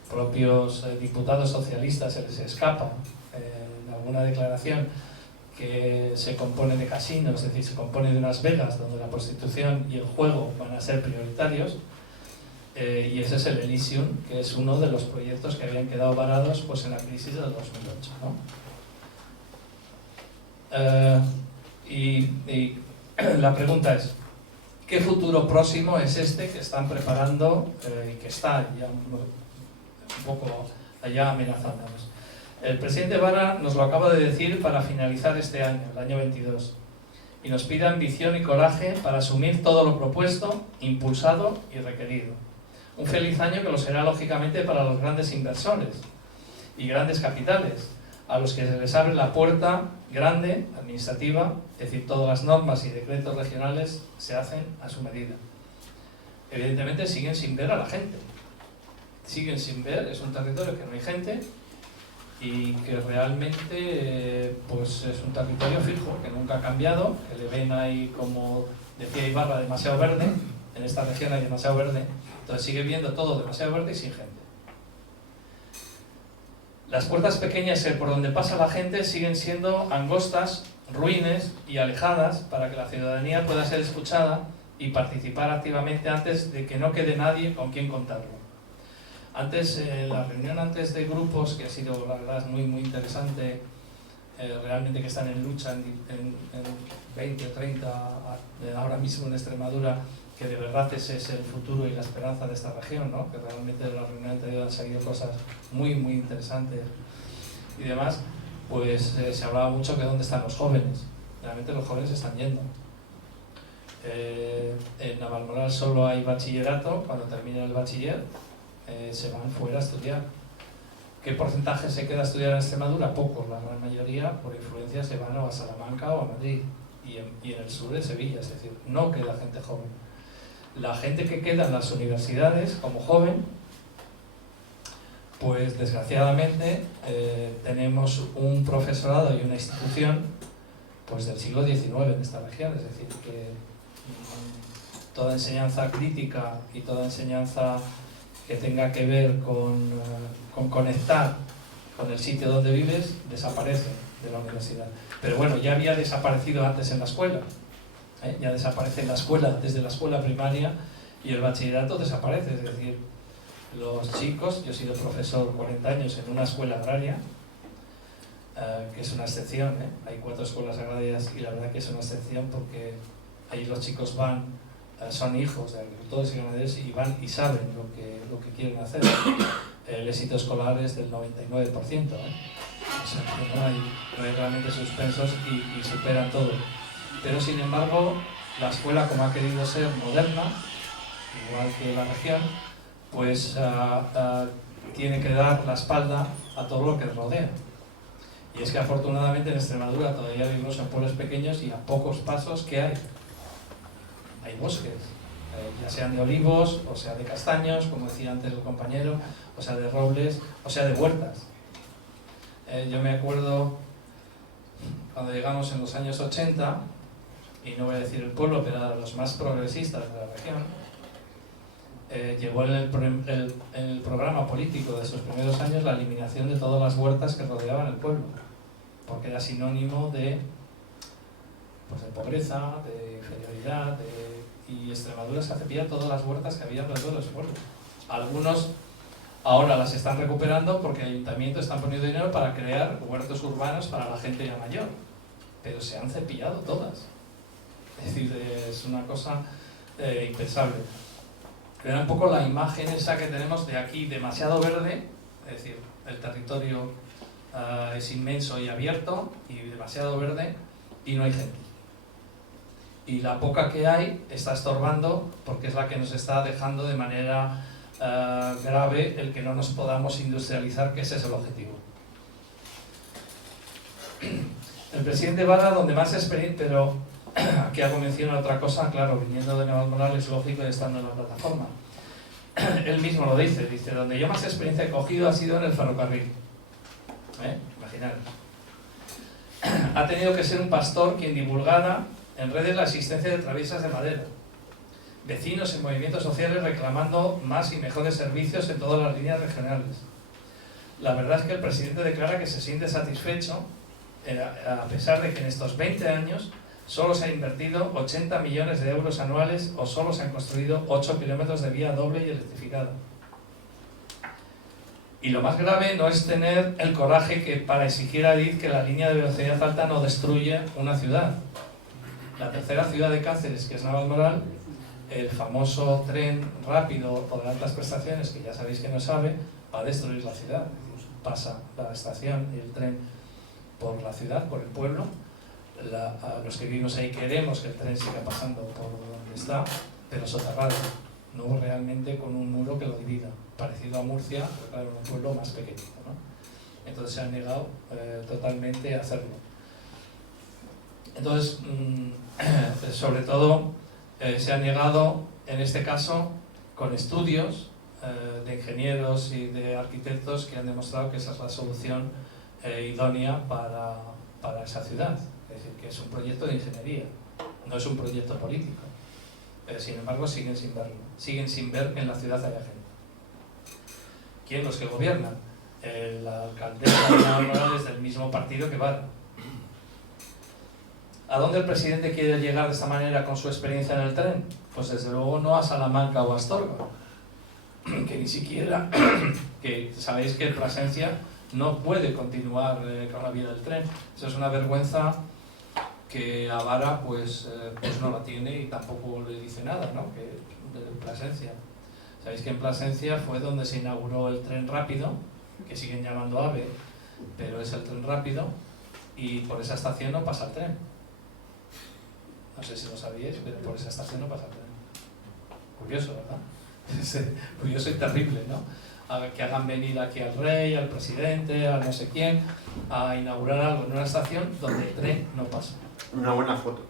propios diputados socialistas se les escapa en alguna declaración que se compone de casinos, es decir, se compone de unas vegas donde la prostitución y el juego van a ser prioritarios, y ese es el Elysium, que es uno de los proyectos que habían quedado varados pues, en la crisis del 2008, ¿no? Y la pregunta es, ¿qué futuro próximo es este que están preparando y que está ya un poco allá amenazándonos? El presidente Vara nos lo acaba de decir para finalizar este año, el año 22, y nos pide ambición y coraje para asumir todo lo propuesto, impulsado y requerido. Un feliz año que lo será lógicamente para los grandes inversores y grandes capitales, a los que se les abre la puerta grande, administrativa, es decir, todas las normas y decretos regionales se hacen a su medida. Evidentemente siguen sin ver a la gente, siguen sin ver, es un territorio que no hay gente y que realmente pues es un territorio fijo, que nunca ha cambiado, que le ven ahí, como decía Ibarra, demasiado verde, en esta región hay demasiado verde, entonces sigue viendo todo demasiado verde y sin gente. Las puertas pequeñas por donde pasa la gente siguen siendo angostas, ruines y alejadas para que la ciudadanía pueda ser escuchada y participar activamente antes de que no quede nadie con quien contarlo. Antes, la reunión antes de grupos, que ha sido la verdad muy interesante, realmente que están en lucha en 20 o 30 ahora mismo en Extremadura, que de verdad ese es el futuro y la esperanza de esta región, ¿no? Que realmente de la reunión anterior han salido cosas muy interesantes y demás, pues se hablaba mucho que dónde están los jóvenes. Realmente los jóvenes están yendo. En Navalmoral solo hay bachillerato, cuando termina el bachiller se van fuera a estudiar. ¿Qué porcentaje se queda a estudiar en Extremadura? Pocos, la gran mayoría por influencia se van a Salamanca o a Madrid y en el sur de Sevilla, es decir, no queda gente joven. La gente que queda en las universidades como joven, pues desgraciadamente tenemos un profesorado y una institución pues del siglo XIX en esta región, es decir, que toda enseñanza crítica y toda enseñanza que tenga que ver con conectar con el sitio donde vives desaparece de la universidad. Pero bueno, ya había desaparecido antes en la escuela. Ya desaparece en la escuela, desde la escuela primaria, y el bachillerato desaparece, es decir, los chicos, yo he sido profesor 40 años en una escuela agraria, que es una excepción, hay 4 escuelas agrarias y la verdad que es una excepción porque ahí los chicos van, son hijos de agricultores y ganaderos y van y saben lo que quieren hacer. El éxito escolar es del 99%, o sea que no hay realmente suspensos y superan todo. Pero sin embargo, la escuela, como ha querido ser moderna, igual que la región, pues tiene que dar la espalda a todo lo que rodea. Y es que afortunadamente en Extremadura todavía vivimos en pueblos pequeños y a pocos pasos que hay bosques, ya sean de olivos, o sea de castaños, como decía antes el compañero, o sea de robles, o sea de huertas. Yo me acuerdo cuando llegamos en los años 80, y no voy a decir el pueblo, pero a los más progresistas de la región, llevó en el programa político de sus primeros años la eliminación de todas las huertas que rodeaban el pueblo, porque era sinónimo de pobreza, de inferioridad, y Extremadura se cepilla todas las huertas que había alrededor de los pueblos. Algunos ahora las están recuperando porque el ayuntamiento está poniendo dinero para crear huertos urbanos para la gente ya mayor, pero se han cepillado todas. Es decir, es una cosa impensable. Pero un poco la imagen esa que tenemos de aquí, demasiado verde, es decir, el territorio es inmenso y abierto, y demasiado verde, y no hay gente. Y la poca que hay está estorbando porque es la que nos está dejando de manera grave el que no nos podamos industrializar, que ese es el objetivo. El presidente Vara, donde más experiencia, pero aquí hago mención a otra cosa, claro, viniendo de Navalmoral es lógico y estando en la plataforma. Él mismo lo dice, donde yo más experiencia he cogido ha sido en el ferrocarril. Imaginaros. Ha tenido que ser un pastor quien divulgara en redes la existencia de traviesas de madera. Vecinos y movimientos sociales reclamando más y mejores servicios en todas las líneas regionales. La verdad es que el presidente declara que se siente satisfecho a pesar de que en estos 20 años solo se ha invertido 80 millones de euros anuales o solo se han construido 8 kilómetros de vía doble y electrificada. Y lo más grave no es tener el coraje que para exigir a Adif que la línea de velocidad alta no destruya una ciudad. La tercera ciudad de Cáceres, que es Navalmoral, el famoso tren rápido o de altas prestaciones, que ya sabéis que no sabe, va a destruir la ciudad. Pasa la estación y el tren por la ciudad, por el pueblo. A los que vivimos ahí queremos que el tren siga pasando por donde está, pero soterrado, no realmente con un muro que lo divida, parecido a Murcia, pero claro, un pueblo más pequeñito, ¿no? Entonces se han negado totalmente a hacerlo. Entonces, sobre todo, se ha negado, en este caso, con estudios de ingenieros y de arquitectos que han demostrado que esa es la solución idónea para esa ciudad. Es decir, que es un proyecto de ingeniería, no es un proyecto político. Sin embargo, siguen sin verlo. Siguen sin ver que en la ciudad haya gente. ¿Quién? Los que gobiernan. La alcaldesa de Navalmoral es del mismo partido que Vara. ¿A dónde el presidente quiere llegar de esta manera con su experiencia en el tren? Pues desde luego no a Salamanca o a Astorga, que ni siquiera, que sabéis que Plasencia no puede continuar con la vía del tren. Eso es una vergüenza que a Vara pues no la tiene y tampoco le dice nada, ¿no? Que de Plasencia. Sabéis que en Plasencia fue donde se inauguró el tren rápido, que siguen llamando AVE, pero es el tren rápido, y por esa estación no pasa el tren. No sé si lo sabíais, pero por esa estación no pasa el tren. Curioso, ¿verdad? Curioso y terrible, ¿no? Que hagan venir aquí al rey, al presidente, a no sé quién, a inaugurar algo en una estación donde el tren no pasa. Una buena foto.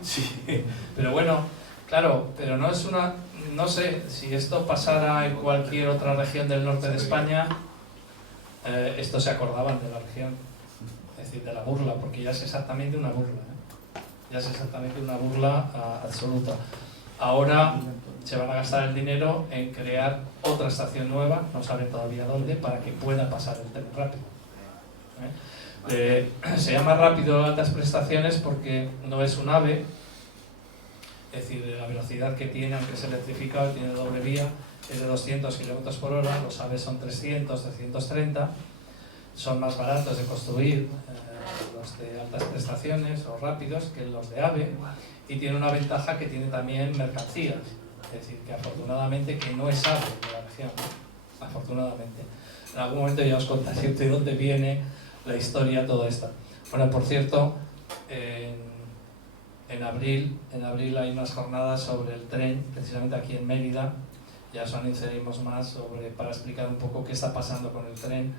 Sí, pero bueno, claro, pero no es una... No sé, si esto pasara en cualquier otra región del norte de España, estos se acordaban de la región, es decir, de la burla, porque ya es exactamente una burla, ¿eh? Ya es exactamente una burla absoluta. Ahora se van a gastar el dinero en crear otra estación nueva, no saben todavía dónde, para que pueda pasar el tren rápido. Se llama rápido altas prestaciones porque no es un AVE, es decir, la velocidad que tiene, aunque es electrificado, tiene doble vía, es de 200 km por hora, los AVE son 300, 330, son más baratos de construir los de altas prestaciones o rápidos que los de AVE, y tiene una ventaja que tiene también mercancías, es decir, que afortunadamente que no es AVE de la región, afortunadamente. En algún momento ya os contaré de dónde viene la historia toda esta. Bueno, por cierto, en abril hay unas jornadas sobre el tren, precisamente aquí en Mérida, ya os inserimos más para explicar un poco qué está pasando con el tren,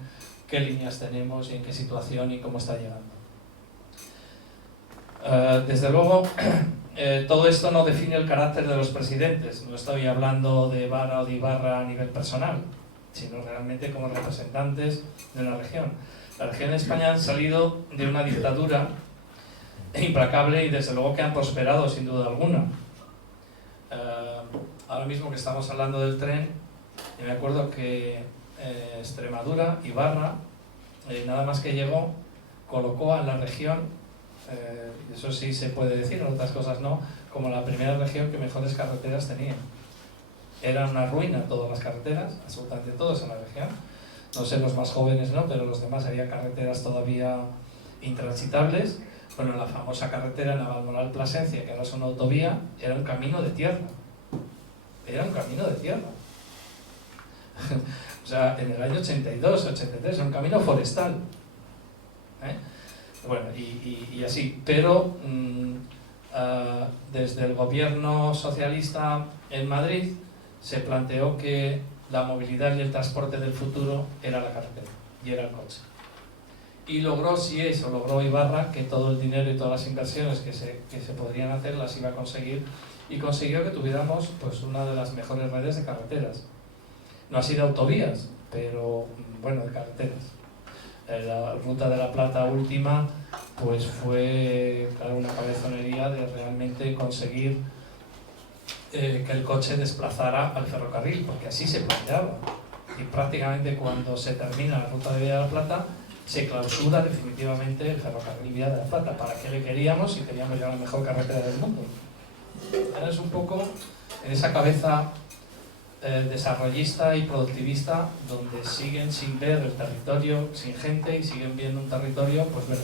qué líneas tenemos y en qué situación y cómo está llegando. Desde luego, todo esto no define el carácter de los presidentes, no estoy hablando de Vara o de Ibarra a nivel personal, sino realmente como representantes de la región. La región de España han salido de una dictadura implacable y desde luego que han prosperado sin duda alguna. Ahora mismo que estamos hablando del tren, yo me acuerdo que Extremadura, Ibarra, nada más que llegó, colocó a la región, eso sí se puede decir, otras cosas no, como la primera región que mejores carreteras tenía. Eran una ruina todas las carreteras, absolutamente todas en la región. No sé, los más jóvenes no, pero los demás había carreteras todavía intransitables. Bueno, la famosa carretera Navalmoral-Plasencia, que ahora es una autovía, era un camino de tierra. era un camino de tierra. O sea, en el año 82, 83, era un camino forestal. Bueno, y así, pero desde el gobierno socialista en Madrid se planteó que la movilidad y el transporte del futuro era la carretera y era el coche. Y logró, si eso logró Ibarra, que todo el dinero y todas las inversiones que se podrían hacer las iba a conseguir, y consiguió que tuviéramos pues una de las mejores redes de carreteras. No así de autovías, pero bueno, de carreteras. La Ruta de la Plata última pues fue, claro, una cabezonería de realmente conseguir que el coche desplazara al ferrocarril, porque así se planteaba. Y prácticamente cuando se termina la Ruta de Vía de la Plata, se clausura definitivamente el ferrocarril Vía de la Plata. ¿Para qué le queríamos si queríamos ya la mejor carretera del mundo? Ahora es un poco en esa cabeza desarrollista y productivista, donde siguen sin ver el territorio sin gente y siguen viendo un territorio pues verde.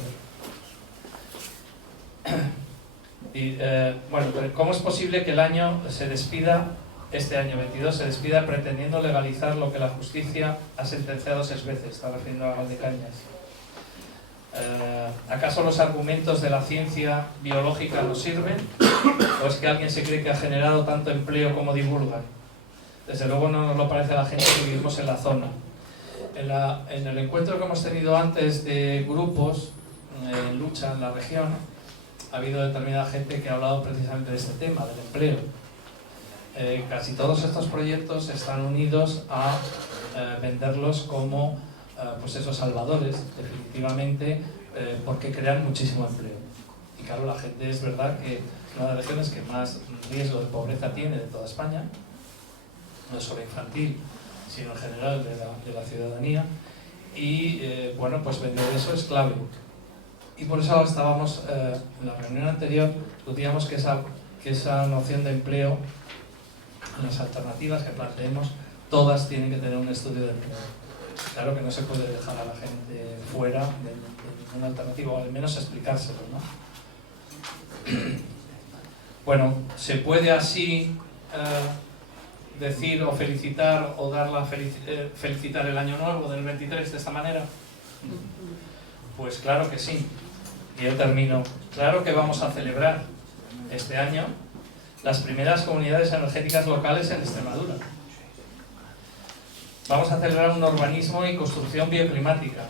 Y bueno, ¿cómo es posible que el año se despida, este año 22, se despida pretendiendo legalizar lo que la justicia ha sentenciado 6 veces? Está refiriendo a Valdecañas. ¿Acaso los argumentos de la ciencia biológica no sirven? ¿O es que alguien se cree que ha generado tanto empleo como divulgan? Desde luego no nos lo parece a la gente que vivimos en la zona. En el encuentro que hemos tenido antes de grupos en lucha en la región, ha habido determinada gente que ha hablado precisamente de este tema, del empleo. Casi todos estos proyectos están unidos a venderlos como pues esos salvadores, definitivamente, porque crean muchísimo empleo. Y claro, la gente, es verdad que es una de las regiones que más riesgo de pobreza tiene de toda España, no solo infantil, sino en general de la ciudadanía, y bueno, pues vender eso es clave. Y por eso estábamos, en la reunión anterior, decíamos que esa noción de empleo, las alternativas que planteemos, todas tienen que tener un estudio de empleo. Claro que no se puede dejar a la gente fuera de ninguna alternativa, o al menos explicárselo, ¿no? Bueno, se puede así decir o felicitar o felicitar el año nuevo del 23 de esta manera. Pues claro que sí. Y yo termino. Claro que vamos a celebrar este año las primeras comunidades energéticas locales en Extremadura. Vamos a celebrar un urbanismo y construcción bioclimática.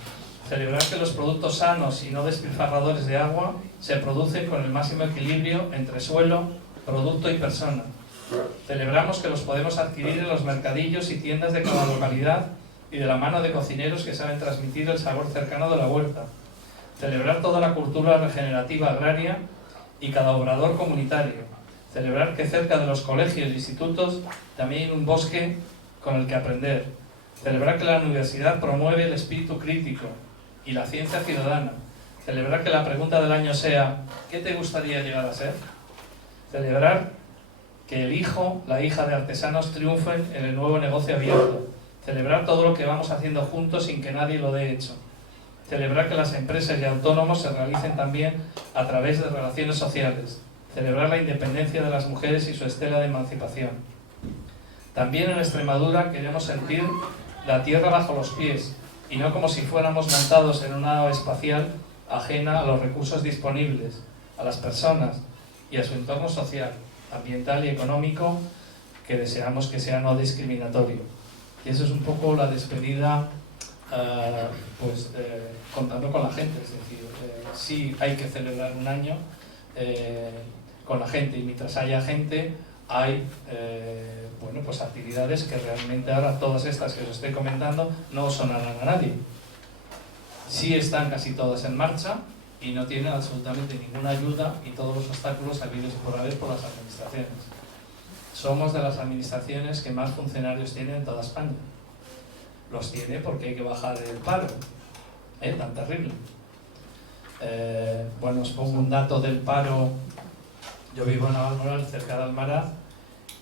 Celebrar que los productos sanos y no despilfarradores de agua se producen con el máximo equilibrio entre suelo, producto y persona. Celebramos que los podemos adquirir en los mercadillos y tiendas de cada localidad y de la mano de cocineros que saben transmitir el sabor cercano de la huerta. Celebrar toda la cultura regenerativa agraria y cada obrador comunitario. Celebrar que cerca de los colegios e institutos también hay un bosque con el que aprender. Celebrar que la universidad promueve el espíritu crítico y la ciencia ciudadana. Celebrar que la pregunta del año sea ¿qué te gustaría llegar a ser? Celebrar que el hijo, la hija de artesanos triunfen en el nuevo negocio abierto. Celebrar todo lo que vamos haciendo juntos sin que nadie lo dé hecho. Celebrar que las empresas y autónomos se realicen también a través de relaciones sociales. Celebrar la independencia de las mujeres y su estela de emancipación. También en Extremadura queremos sentir la tierra bajo los pies y no como si fuéramos montados en una nave espacial ajena a los recursos disponibles, a las personas y a su entorno social, ambiental y económico que deseamos que sea no discriminatorio. Y eso es un poco la despedida contando con la gente, es decir, sí hay que celebrar un año con la gente y mientras haya gente hay bueno, pues actividades que realmente ahora todas estas que os estoy comentando no sonarán a nadie. Sí están casi todas en marcha y no tienen absolutamente ninguna ayuda y todos los obstáculos habidos y por haber por las administraciones. Somos de las administraciones que más funcionarios tienen en toda España. Los tiene porque hay que bajar el paro, tan terrible. Bueno, os pongo un dato del paro. Yo vivo en Navalmoral, cerca de Almaraz,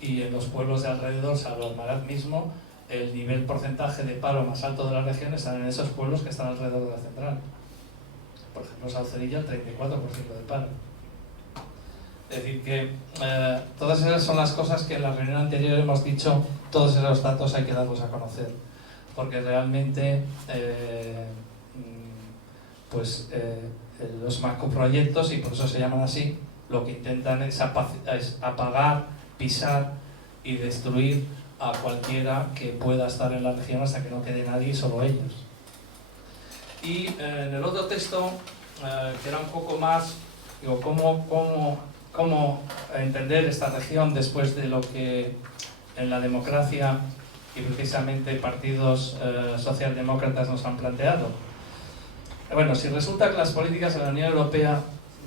y en los pueblos de alrededor, salvo Almaraz mismo, el nivel porcentaje de paro más alto de la región están en esos pueblos que están alrededor de la central. Por ejemplo, Saucerilla, el 34% del paro. Es decir, que todas esas son las cosas que en la reunión anterior hemos dicho, todos esos datos hay que darlos a conocer, porque realmente los macroproyectos, y por eso se llaman así, lo que intentan es apagar, pisar y destruir a cualquiera que pueda estar en la región hasta que no quede nadie, solo ellos. Y en el otro texto, que era un poco más, digo, cómo entender esta región después de lo que en la democracia y precisamente partidos socialdemócratas nos han planteado. Bueno, si resulta que las políticas de la Unión Europea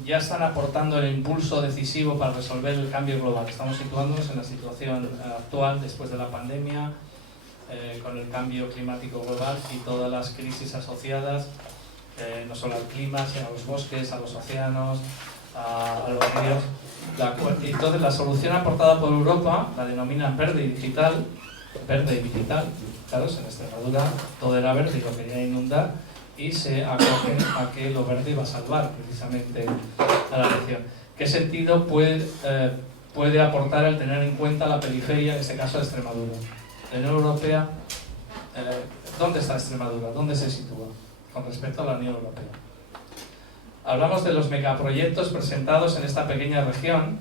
ya están aportando el impulso decisivo para resolver el cambio global, estamos situándonos en la situación actual después de la pandemia, con el cambio climático global y todas las crisis asociadas, no solo al clima, sino a los bosques, a los océanos, a los ríos. Entonces la solución aportada por Europa la denominan verde y digital, claro, en Extremadura todo era verde y lo querían inundar, y se acogen a que lo verde va a salvar precisamente a la región. ¿Qué sentido puede aportar el tener en cuenta la periferia, en este caso de Extremadura? La Unión Europea, ¿dónde está Extremadura? ¿Dónde se sitúa con respecto a la Unión Europea? Hablamos de los megaproyectos presentados en esta pequeña región.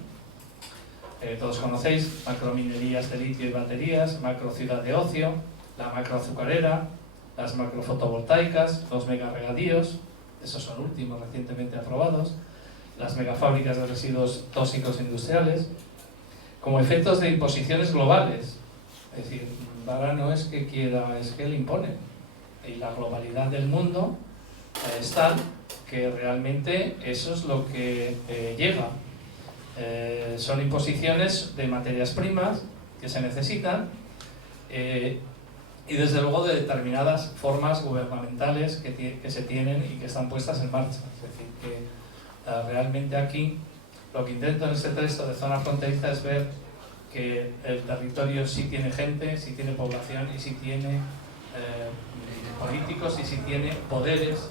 Todos conocéis, macrominerías de litio y baterías, macrociudad de ocio, la macroazucarera, las macrofotovoltaicas, los megaregadíos, esos son últimos recientemente aprobados, las megafábricas de residuos tóxicos industriales, como efectos de imposiciones globales. Es decir, Vara no es que quiera, es que le imponen. Y la globalidad del mundo es tal que realmente eso es lo que llega. Son imposiciones de materias primas que se necesitan, y desde luego de determinadas formas gubernamentales que se tienen y que están puestas en marcha. Es decir, que realmente aquí lo que intento en este texto de zona fronteriza es ver que el territorio sí tiene gente, sí tiene población y sí tiene políticos y sí tiene poderes,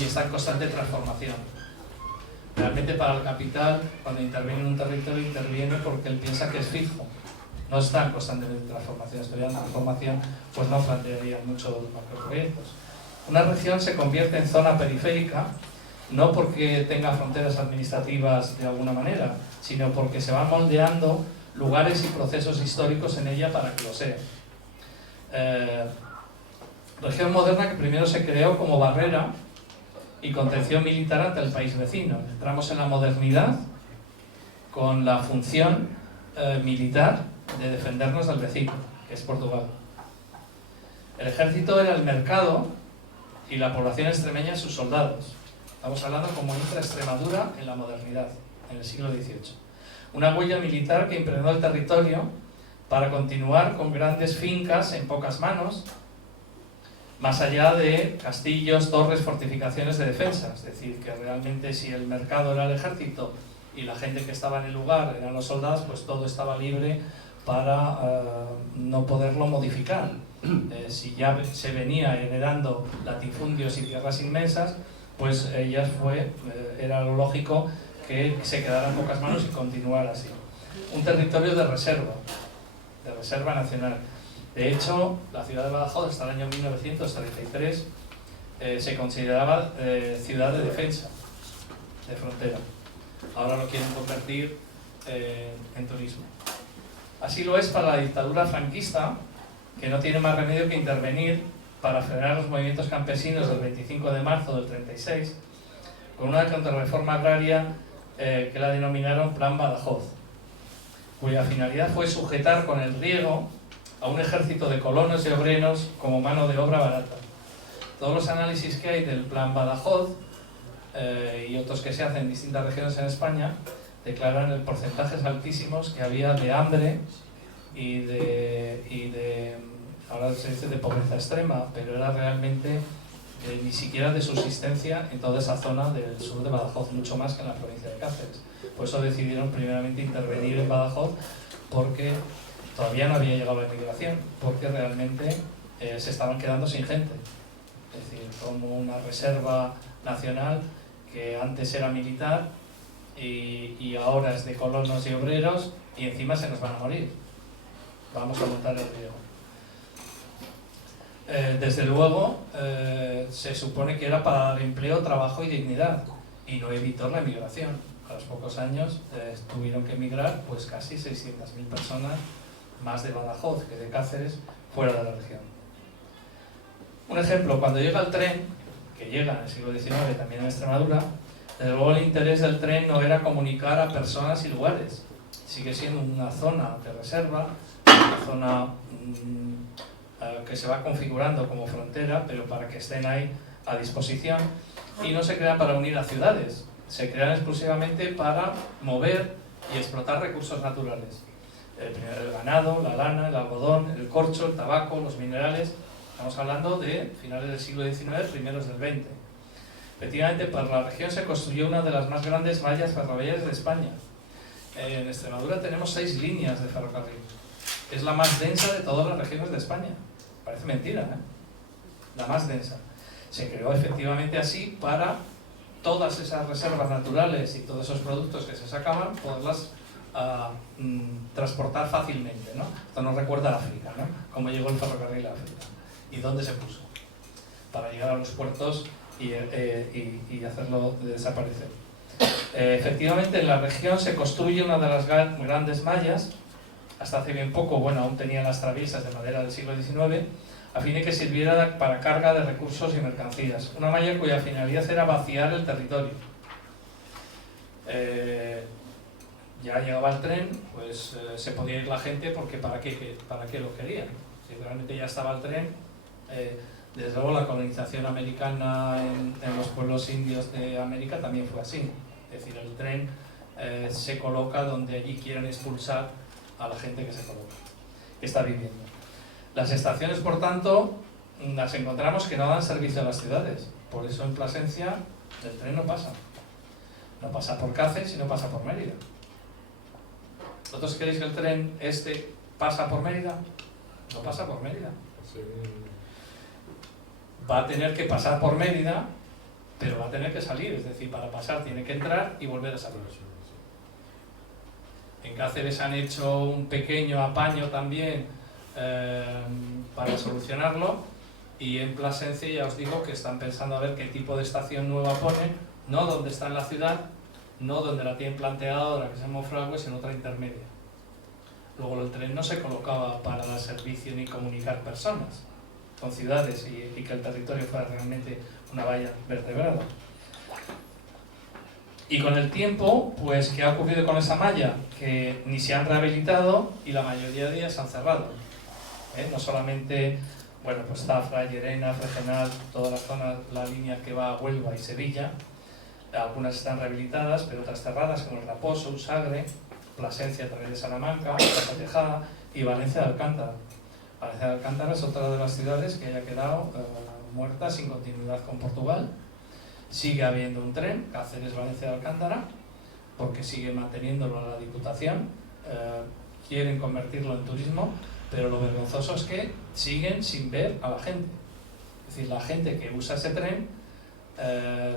y está en constante transformación. Realmente para el capital, cuando interviene en un territorio, interviene porque él piensa que es fijo. No está en constantemente transformación. Estudiar transformación, pues no plantearía mucho los macroproyectos. Una región se convierte en zona periférica no porque tenga fronteras administrativas de alguna manera, sino porque se van moldeando lugares y procesos históricos en ella para que lo sea. Región moderna que primero se creó como barrera y contención militar ante el país vecino. Entramos en la modernidad con la función militar de defendernos del vecino, que es Portugal. El ejército era el mercado y la población extremeña sus soldados. Estamos hablando como entra Extremadura en la modernidad, en el siglo XVIII. Una huella militar que impregnó el territorio para continuar con grandes fincas en pocas manos, más allá de castillos, torres, fortificaciones de defensa. Es decir, que realmente si el mercado era el ejército y la gente que estaba en el lugar eran los soldados, pues todo estaba libre para no poderlo modificar. Si ya se venía heredando latifundios y tierras inmensas, pues era lo lógico que se quedara en pocas manos y continuara así. Un territorio de reserva nacional. De hecho, la ciudad de Badajoz hasta el año 1933 se consideraba ciudad de defensa, de frontera. Ahora lo quieren convertir en turismo. Así lo es para la dictadura franquista, que no tiene más remedio que intervenir para frenar los movimientos campesinos del 25 de marzo del 36, con una contrarreforma agraria que la denominaron Plan Badajoz, cuya finalidad fue sujetar con el riego a un ejército de colonos y obreros como mano de obra barata. Todos los análisis que hay del Plan Badajoz y otros que se hacen en distintas regiones en España declaran el porcentajes altísimos que había de hambre y de ahora se dice de pobreza extrema, pero era realmente ni siquiera de subsistencia en toda esa zona del sur de Badajoz, mucho más que en la provincia de Cáceres. Por eso decidieron primeramente intervenir en Badajoz, porque todavía no había llegado la inmigración, porque realmente se estaban quedando sin gente. Es decir, como una reserva nacional que antes era militar y ahora es de colonos y obreros, y encima se nos van a morir. Vamos a montar el riesgo. Desde luego, se supone que era para dar empleo, trabajo y dignidad, y no evitó la emigración. A los pocos años tuvieron que emigrar pues casi 600.000 personas, más de Badajoz que de Cáceres, fuera de la región. Un ejemplo, cuando llega el tren, que llega en el siglo XIX también en Extremadura, desde luego el interés del tren no era comunicar a personas y lugares. Sigue siendo una zona de reserva, una zona que se va configurando como frontera, pero para que estén ahí a disposición, y no se crean para unir a ciudades, se crean exclusivamente para mover y explotar recursos naturales. El ganado, la lana, el algodón, el corcho, el tabaco, los minerales. Estamos hablando de finales del siglo XIX, primeros del XX. Efectivamente, para la región se construyó una de las más grandes mallas ferroviarias de España. En Extremadura tenemos 6 líneas de ferrocarril. Es la más densa de todas las regiones de España. Parece mentira, ¿eh? La más densa. Se creó efectivamente así para todas esas reservas naturales y todos esos productos que se sacaban, poderlas transportar fácilmente, ¿no? Esto nos recuerda a África, ¿no? Cómo llegó el ferrocarril a África y dónde se puso para llegar a los puertos y hacerlo desaparecer. Efectivamente, en la región se construye una de las grandes mallas. Hasta hace bien poco, bueno, aún tenían las traviesas de madera del siglo XIX, a fin de que sirviera para carga de recursos y mercancías. Una malla cuya finalidad era vaciar el territorio. Ya llegaba el tren, pues se podía ir la gente, porque ¿para qué lo querían? Si realmente ya estaba el tren, desde luego la colonización americana en los pueblos indios de América también fue así. Es decir, el tren se coloca donde allí quieren expulsar a la gente que se coloca, que está viviendo. Las estaciones, por tanto, las encontramos que no dan servicio a las ciudades. Por eso en Plasencia el tren no pasa. No pasa por Cáceres y no pasa por Mérida. ¿Vosotros creéis que el tren pasa por Mérida? No pasa por Mérida. Sí. Va a tener que pasar por Mérida, pero va a tener que salir. Es decir, para pasar tiene que entrar y volver a salir. En Cáceres han hecho un pequeño apaño también para solucionarlo, y en Plasencia ya os digo que están pensando a ver qué tipo de estación nueva ponen, no donde está en la ciudad, no donde la tienen planteada ahora, que se llama Monfragüe, en otra intermedia. Luego el tren no se colocaba para dar servicio ni comunicar personas con ciudades y que el territorio fuera realmente una valla vertebrada. Y con el tiempo, pues, ¿qué ha ocurrido con esa malla? Que ni se han rehabilitado y la mayoría de ellas se han cerrado. No solamente, bueno, pues Zafra, Llerena, Fregenal, toda la zona, la línea que va a Huelva y Sevilla, algunas están rehabilitadas, pero otras cerradas, como el Raposo, Usagre, Plasencia a través de Salamanca, Casa Tejada y Valencia de Alcántara. Valencia de Alcántara es otra de las ciudades que haya quedado muerta, sin continuidad con Portugal. Sigue habiendo un tren, Cáceres-Valencia de Alcántara, porque sigue manteniéndolo a la Diputación, quieren convertirlo en turismo, pero lo vergonzoso es que siguen sin ver a la gente. Es decir, la gente que usa ese tren,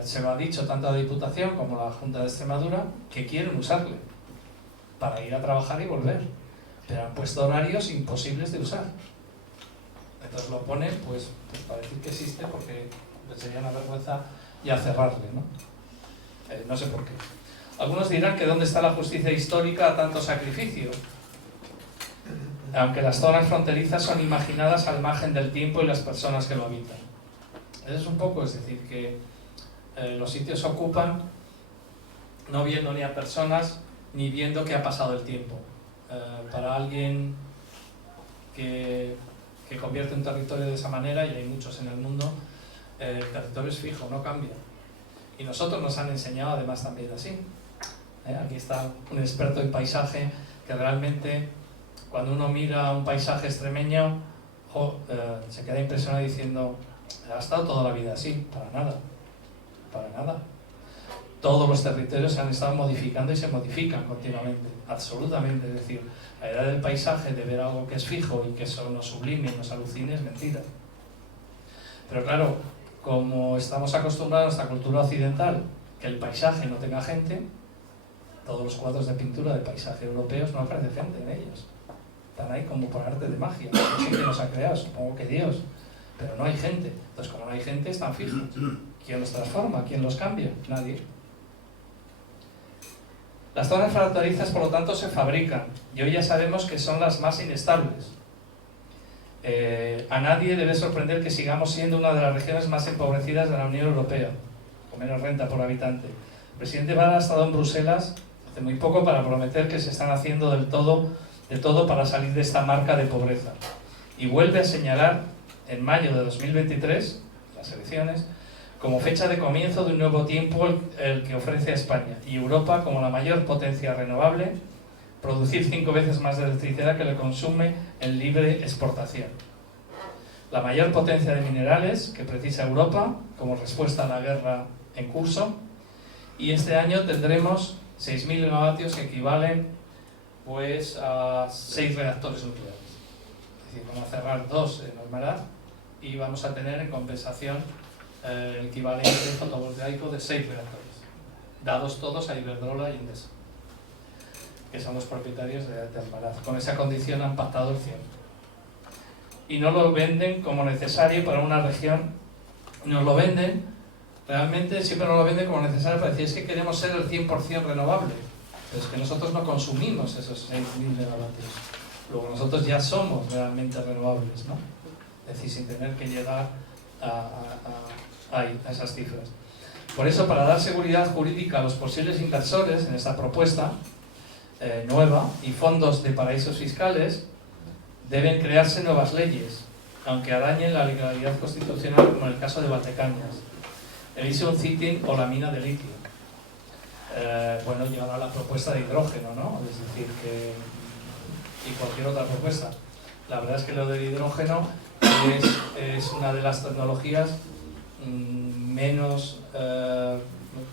se lo ha dicho tanto a la Diputación como a la Junta de Extremadura, que quieren usarle para ir a trabajar y volver, pero han puesto horarios imposibles de usar. Entonces lo ponen pues para decir que existe, porque sería una vergüenza ya cerrarle, ¿no? No sé por qué. Algunos dirán que dónde está la justicia histórica a tanto sacrificio, aunque las zonas fronterizas son imaginadas al margen del tiempo y las personas que lo habitan. Eso es un poco, es decir, que los sitios se ocupan no viendo ni a personas ni viendo que ha pasado el tiempo. Para alguien que convierte un territorio de esa manera, y hay muchos en el mundo, el territorio es fijo, no cambia. Y nosotros nos han enseñado además también así. Aquí está un experto en paisaje que realmente, cuando uno mira un paisaje extremeño, se queda impresionado diciendo, ha estado toda la vida así. Para nada, para nada. Todos los territorios se han estado modificando y se modifican continuamente, absolutamente. Es decir, la idea del paisaje, de ver algo que es fijo y que eso nos sublime y nos alucine, es mentira. Pero claro, como estamos acostumbrados a esta cultura occidental, que el paisaje no tenga gente, todos los cuadros de pintura de paisaje europeos no aparece gente en ellos. Están ahí como por arte de magia. No sé quién los ha creado, supongo que Dios. Pero no hay gente. Entonces, como no hay gente, están fijos. ¿Quién los transforma? ¿Quién los cambia? Nadie. Las zonas fronterizas, por lo tanto, se fabrican. Y hoy ya sabemos que son las más inestables. A nadie debe sorprender que sigamos siendo una de las regiones más empobrecidas de la Unión Europea, con menos renta por habitante. El presidente Vara ha estado en Bruselas hace muy poco para prometer que se están haciendo de todo para salir de esta marca de pobreza. Y vuelve a señalar en mayo de 2023, las elecciones, como fecha de comienzo de un nuevo tiempo el que ofrece a España y Europa como la mayor potencia renovable, producir 5 veces más de electricidad que le consume en libre exportación. La mayor potencia de minerales que precisa Europa como respuesta a la guerra en curso, y este año tendremos 6.000 megavatios que equivalen pues a 6 reactores nucleares. Es decir, vamos a cerrar 2 en Almaraz y vamos a tener en compensación el equivalente fotovoltaico de 6 reactores, dados todos a Iberdrola y Endesa, que son los propietarios de Almaraz. Con esa condición han pactado el 100. Y no lo venden como necesario para una región, nos lo venden, realmente siempre nos lo venden como necesario para decir es que queremos ser el 100% renovable, pero es que nosotros no consumimos esos 6.000 megavatios. Luego nosotros ya somos realmente renovables, ¿no? Es decir, sin tener que llegar a esas cifras. Por eso, para dar seguridad jurídica a los posibles inversores en esta propuesta nueva y fondos de paraísos fiscales, deben crearse nuevas leyes, aunque arañen la legalidad constitucional, como en el caso de Valdecañas, Elysium Citing o la mina de litio. Bueno, y ahora la propuesta de hidrógeno, ¿no? Es decir, y cualquier otra propuesta. La verdad es que lo del hidrógeno es una de las tecnologías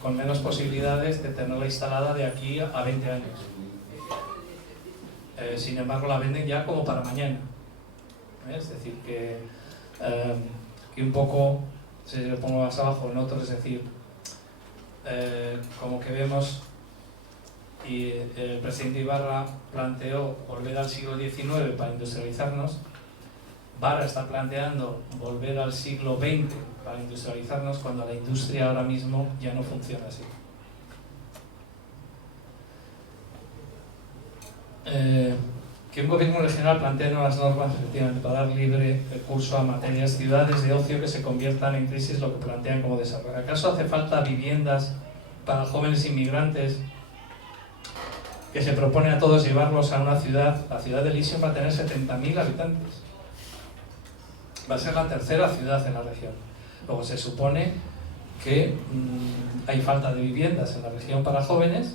con menos posibilidades de tenerla instalada de aquí a 20 años. Sin embargo, la venden ya como para mañana. Es decir, que un poco, si lo pongo más abajo en otro, es decir, como que vemos, y el presidente Ibarra planteó volver al siglo XIX para industrializarnos, Vara está planteando volver al siglo XX para industrializarnos, cuando la industria ahora mismo ya no funciona así. Que un gobierno regional plantee nuevas normas efectivamente para dar libre curso a materias, ciudades de ocio que se conviertan en crisis, lo que plantean como desarrollo. ¿Acaso hace falta viviendas para jóvenes inmigrantes que se propone a todos llevarlos a una ciudad? La ciudad de Elysium va a tener 70.000 habitantes. Va a ser la tercera ciudad en la región. Luego se supone que hay falta de viviendas en la región para jóvenes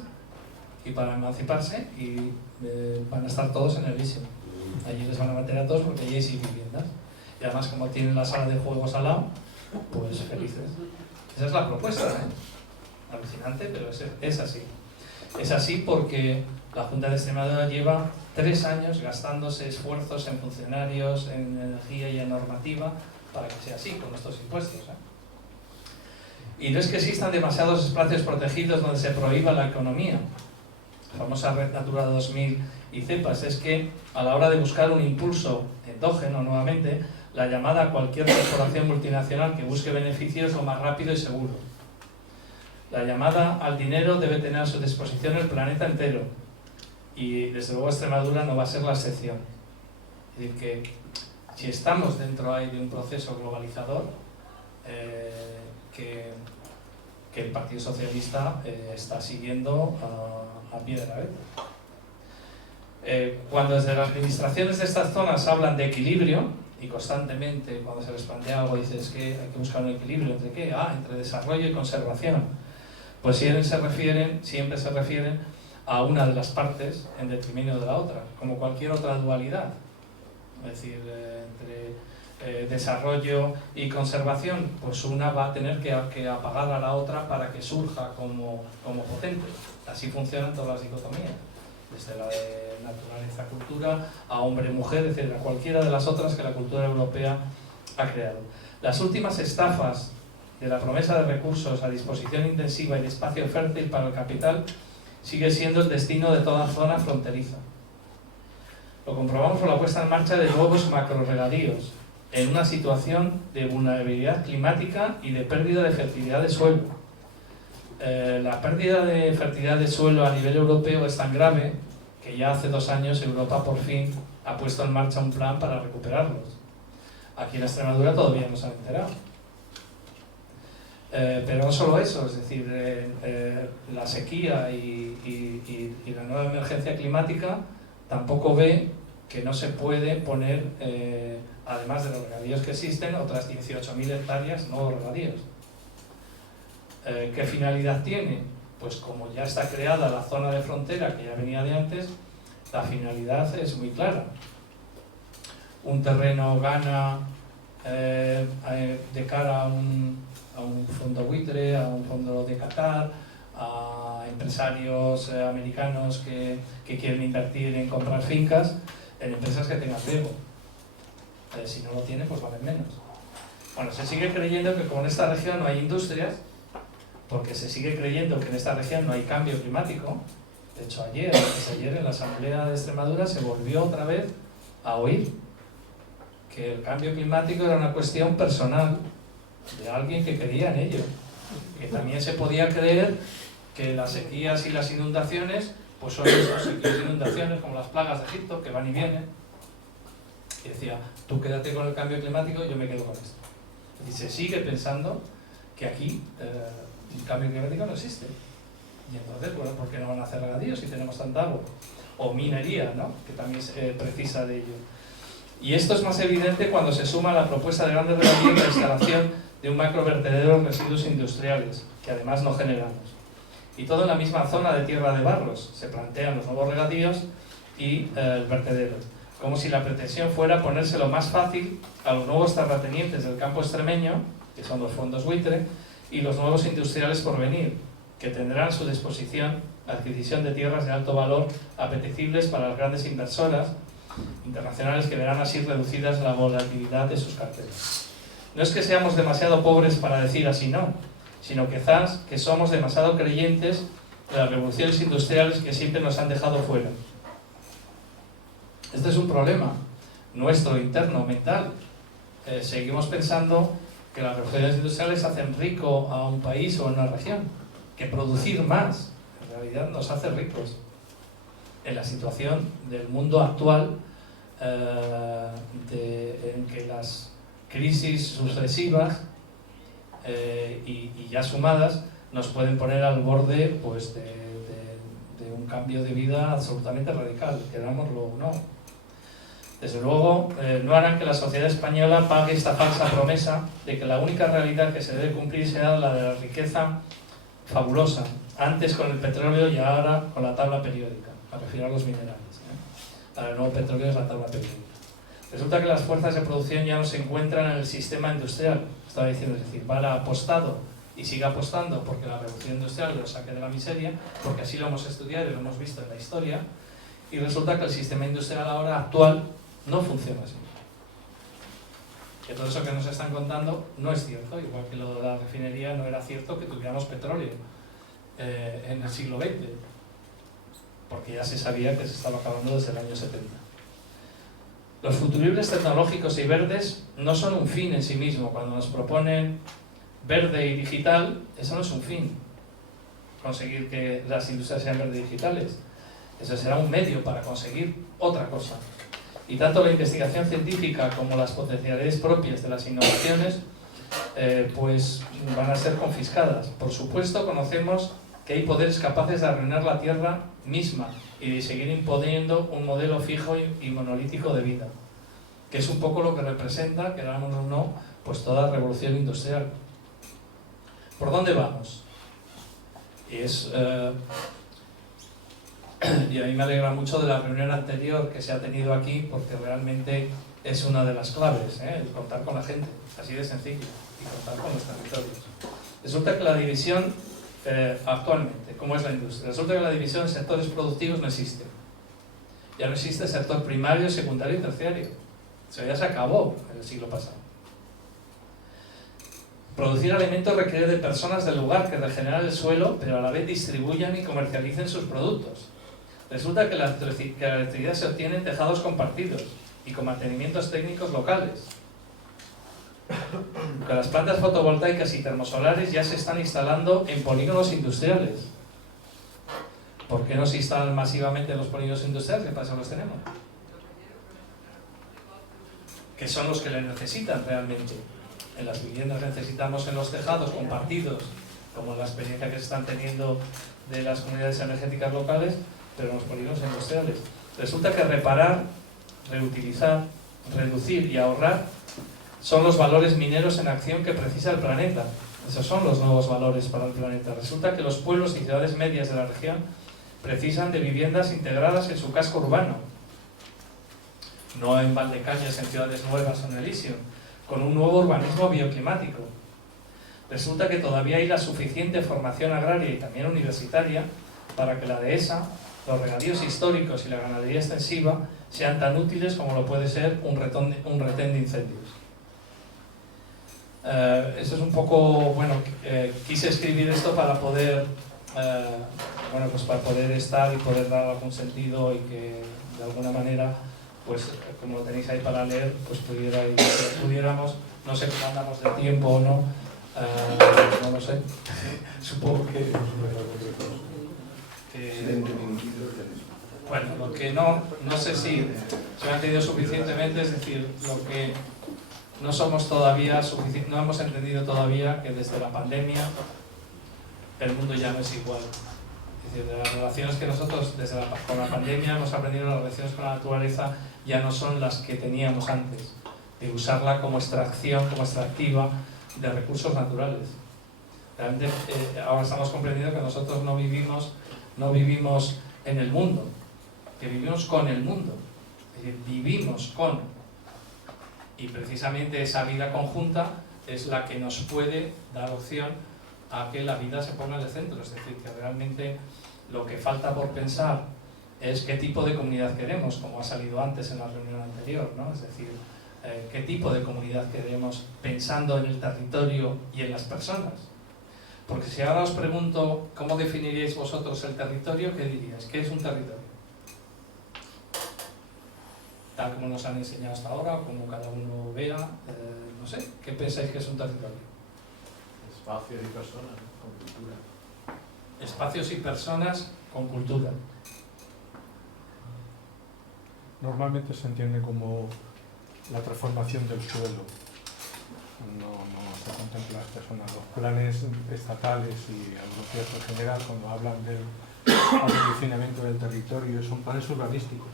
y para emanciparse, y van a estar todos en Elysium. Allí les van a meter a todos porque allí hay sin viviendas. Y además, como tienen la sala de juegos al lado, pues felices. Esa es la propuesta, ¿eh? Alucinante, pero es así. Es así porque la Junta de Extremadura lleva 3 años gastándose esfuerzos en funcionarios, en energía y en normativa para que sea así, con estos impuestos, ¿eh? Y no es que existan demasiados espacios protegidos donde se prohíba la economía, la famosa Red Natura 2000 y CEPAS, es que a la hora de buscar un impulso endógeno nuevamente, la llamada a cualquier corporación multinacional que busque beneficios lo más rápido y seguro. La llamada al dinero debe tener a su disposición el planeta entero, y desde luego Extremadura no va a ser la excepción. Es decir, que si estamos dentro ahí de un proceso globalizador, que el Partido Socialista está siguiendo a pie de la letra. Cuando desde las administraciones de estas zonas hablan de equilibrio, y constantemente cuando se les plantea algo dices que hay que buscar un equilibrio, ¿entre qué? Entre desarrollo y conservación. Pues siempre se refieren a una de las partes en detrimento de la otra, como cualquier otra dualidad. Es decir, entre desarrollo y conservación, pues una va a tener que apagar a la otra para que surja como potente. Así funcionan todas las dicotomías, desde la de naturaleza-cultura a hombre-mujer, etc., cualquiera de las otras que la cultura europea ha creado. Las últimas estafas de la promesa de recursos a disposición intensiva y de espacio fértil para el capital sigue siendo el destino de toda zona fronteriza. Lo comprobamos por la puesta en marcha de nuevos macroregadíos, en una situación de vulnerabilidad climática y de pérdida de fertilidad de suelo. La pérdida de fertilidad de suelo a nivel europeo es tan grave que ya hace 2 años Europa por fin ha puesto en marcha un plan para recuperarlos. Aquí en Extremadura todavía no se han enterado. Pero no solo eso, es decir, la sequía y la nueva emergencia climática tampoco ve que no se puede poner, además de los regadíos que existen, otras 18.000 hectáreas nuevos regadíos. ¿Qué finalidad tiene? Pues como ya está creada la zona de frontera que ya venía de antes, la finalidad es muy clara. Un terreno gana de cara a un fondo buitre, a un fondo de Qatar, a empresarios americanos que quieren invertir en comprar fincas en empresas que tengan riego. Si no lo tienen, pues valen menos. Bueno, se sigue creyendo que como en esta región no hay industrias, porque se sigue creyendo que en esta región no hay cambio climático. De hecho, ayer en la Asamblea de Extremadura se volvió otra vez a oír que el cambio climático era una cuestión personal de alguien que creía en ello, que también se podía creer que las sequías y las inundaciones pues son esas sequías e inundaciones como las plagas de Egipto que van y vienen, y decía, tú quédate con el cambio climático y yo me quedo con esto. Y se sigue pensando que aquí el cambio climático no existe, y entonces, bueno, ¿por qué no van a hacer regadíos si tenemos tanta agua? O minería, ¿no?, que también precisa de ello. Y esto es más evidente cuando se suma la propuesta de grandes regadíos de la instalación de un macrovertedero de residuos industriales, que además no generamos. Y todo en la misma zona de Tierra de Barros. Se plantean los nuevos regadíos y el vertedero. Como si la pretensión fuera ponérselo más fácil a los nuevos terratenientes del campo extremeño, que son los fondos buitre, y los nuevos industriales por venir, que tendrán a su disposición la adquisición de tierras de alto valor apetecibles para las grandes inversoras internacionales que verán así reducidas la volatilidad de sus carteras. No es que seamos demasiado pobres para decir así no, sino quizás que somos demasiado creyentes de las revoluciones industriales que siempre nos han dejado fuera. Este es un problema nuestro interno, mental. Seguimos pensando que las revoluciones industriales hacen rico a un país o a una región, que producir más en realidad nos hace ricos. En la situación del mundo actual, en que las crisis sucesivas y ya sumadas nos pueden poner al borde pues, de un cambio de vida absolutamente radical, querámoslo o no. Desde luego, no harán que la sociedad española pague esta falsa promesa de que la única realidad que se debe cumplir será la de la riqueza fabulosa, antes con el petróleo y ahora con la tabla periódica. Me refiero a los minerales. Para el nuevo petróleo es la tabla periódica. Resulta que las fuerzas de producción ya no se encuentran en el sistema industrial. Estaba diciendo, es decir, Vara ha apostado y sigue apostando porque la revolución industrial lo saque de la miseria, porque así lo hemos estudiado y lo hemos visto en la historia, y resulta que el sistema industrial ahora actual no funciona así. Que todo eso que nos están contando no es cierto, igual que lo de la refinería no era cierto que tuviéramos petróleo en el siglo XX, porque ya se sabía que se estaba acabando desde el año 70. Los futuribles tecnológicos y verdes no son un fin en sí mismo. Cuando nos proponen verde y digital, eso no es un fin, conseguir que las industrias sean verdes y digitales. Eso será un medio para conseguir otra cosa. Y tanto la investigación científica como las potencialidades propias de las innovaciones pues van a ser confiscadas. Por supuesto, conocemos que hay poderes capaces de arruinar la Tierra misma y de seguir imponiendo un modelo fijo y monolítico de vida, que es un poco lo que representa, queramos o no, pues toda revolución industrial. ¿Por dónde vamos? Y a mí me alegra mucho de la reunión anterior que se ha tenido aquí, porque realmente es una de las claves, el contar con la gente, así de sencillo, y contar con los territorios. Resulta que la división actualmente, ¿cómo es la industria? Resulta que la división de sectores productivos no existe. Ya no existe sector primario, secundario y terciario. Eso ya se acabó en el siglo pasado. El Producir alimentos requiere de personas del lugar que regeneran el suelo, pero a la vez distribuyan y comercialicen sus productos. Resulta que la electricidad se obtiene en tejados compartidos y con mantenimientos técnicos locales. Que las plantas fotovoltaicas y termosolares ya se están instalando en polígonos industriales. ¿Por qué no se instalan masivamente en los polígonos industriales? ¿Qué pasa? Los tenemos. Que son los que le necesitan realmente. En las viviendas necesitamos en los tejados compartidos, como la experiencia que se están teniendo de las comunidades energéticas locales, pero en los polígonos industriales. Resulta que reparar, reutilizar, reducir y ahorrar son los valores mineros en acción que precisa el planeta. Esos son los nuevos valores para el planeta. Resulta que los pueblos y ciudades medias de la región precisan de viviendas integradas en su casco urbano, no en Valdecañas, en ciudades nuevas o en Elysium, con un nuevo urbanismo bioclimático. Resulta que todavía hay la suficiente formación agraria y también universitaria para que la dehesa, los regadíos históricos y la ganadería extensiva sean tan útiles como lo puede ser un retén de incendios. Esto es un poco, bueno, quise escribir esto para poder, bueno, pues para poder estar y poder dar algún sentido y que de alguna manera, pues como lo tenéis ahí para leer, pues pudiéramos, no sé cómo andamos de tiempo o no, no lo sé, supongo que bueno, lo que no sé si se me ha entendido suficientemente, es decir, lo que no somos todavía no hemos entendido todavía que desde la pandemia el mundo ya no es igual. Es decir, de las relaciones que nosotros con la pandemia hemos aprendido, las relaciones con la naturaleza ya no son las que teníamos antes, de usarla como extracción, como extractiva de recursos naturales. Realmente ahora estamos comprendiendo que nosotros no vivimos en el mundo, que vivimos con el mundo, es decir, vivimos con. Y precisamente esa vida conjunta es la que nos puede dar opción a que la vida se ponga en el centro. Es decir, que realmente lo que falta por pensar es qué tipo de comunidad queremos, como ha salido antes en la reunión anterior, ¿no? Es decir, qué tipo de comunidad queremos pensando en el territorio y en las personas. Porque si ahora os pregunto cómo definiríais vosotros el territorio, ¿qué diríais? ¿Qué es un territorio? Tal como nos han enseñado hasta ahora, como cada uno vea, no sé, ¿qué pensáis que es un territorio? Espacios y personas con cultura. Espacios y personas con cultura. Normalmente se entiende como la transformación del suelo. No se contempla las personas. Los planes estatales y europeos en general, cuando hablan del acondicionamiento del territorio, son planes urbanísticos.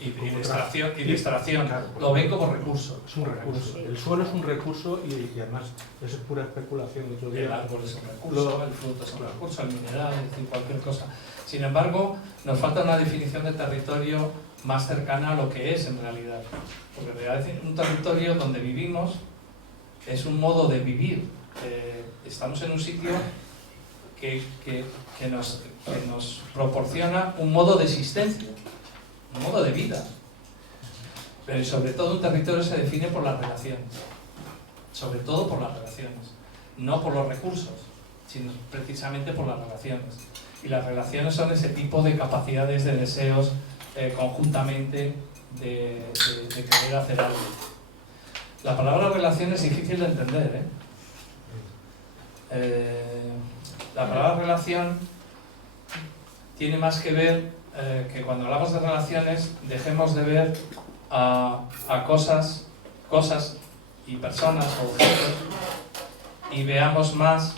Y de extracción, claro, lo ven como recurso. Es un recurso. El suelo es un recurso y además es pura especulación. El árbol es un recurso, el fruto es un recurso, el mineral, es decir, cualquier cosa. Sin embargo, nos falta una definición de territorio más cercana a lo que es en realidad. Porque en realidad un territorio donde vivimos es un modo de vivir. Estamos en un sitio que nos proporciona un modo de existencia, un modo de vida. Pero sobre todo un territorio se define por las relaciones. Sobre todo por las relaciones. No por los recursos, sino precisamente por las relaciones. Y las relaciones son ese tipo de capacidades, de deseos conjuntamente de querer hacer algo. La palabra relación es difícil de entender, la palabra relación tiene más que ver que cuando hablamos de relaciones dejemos de ver a cosas y personas o objetos y veamos más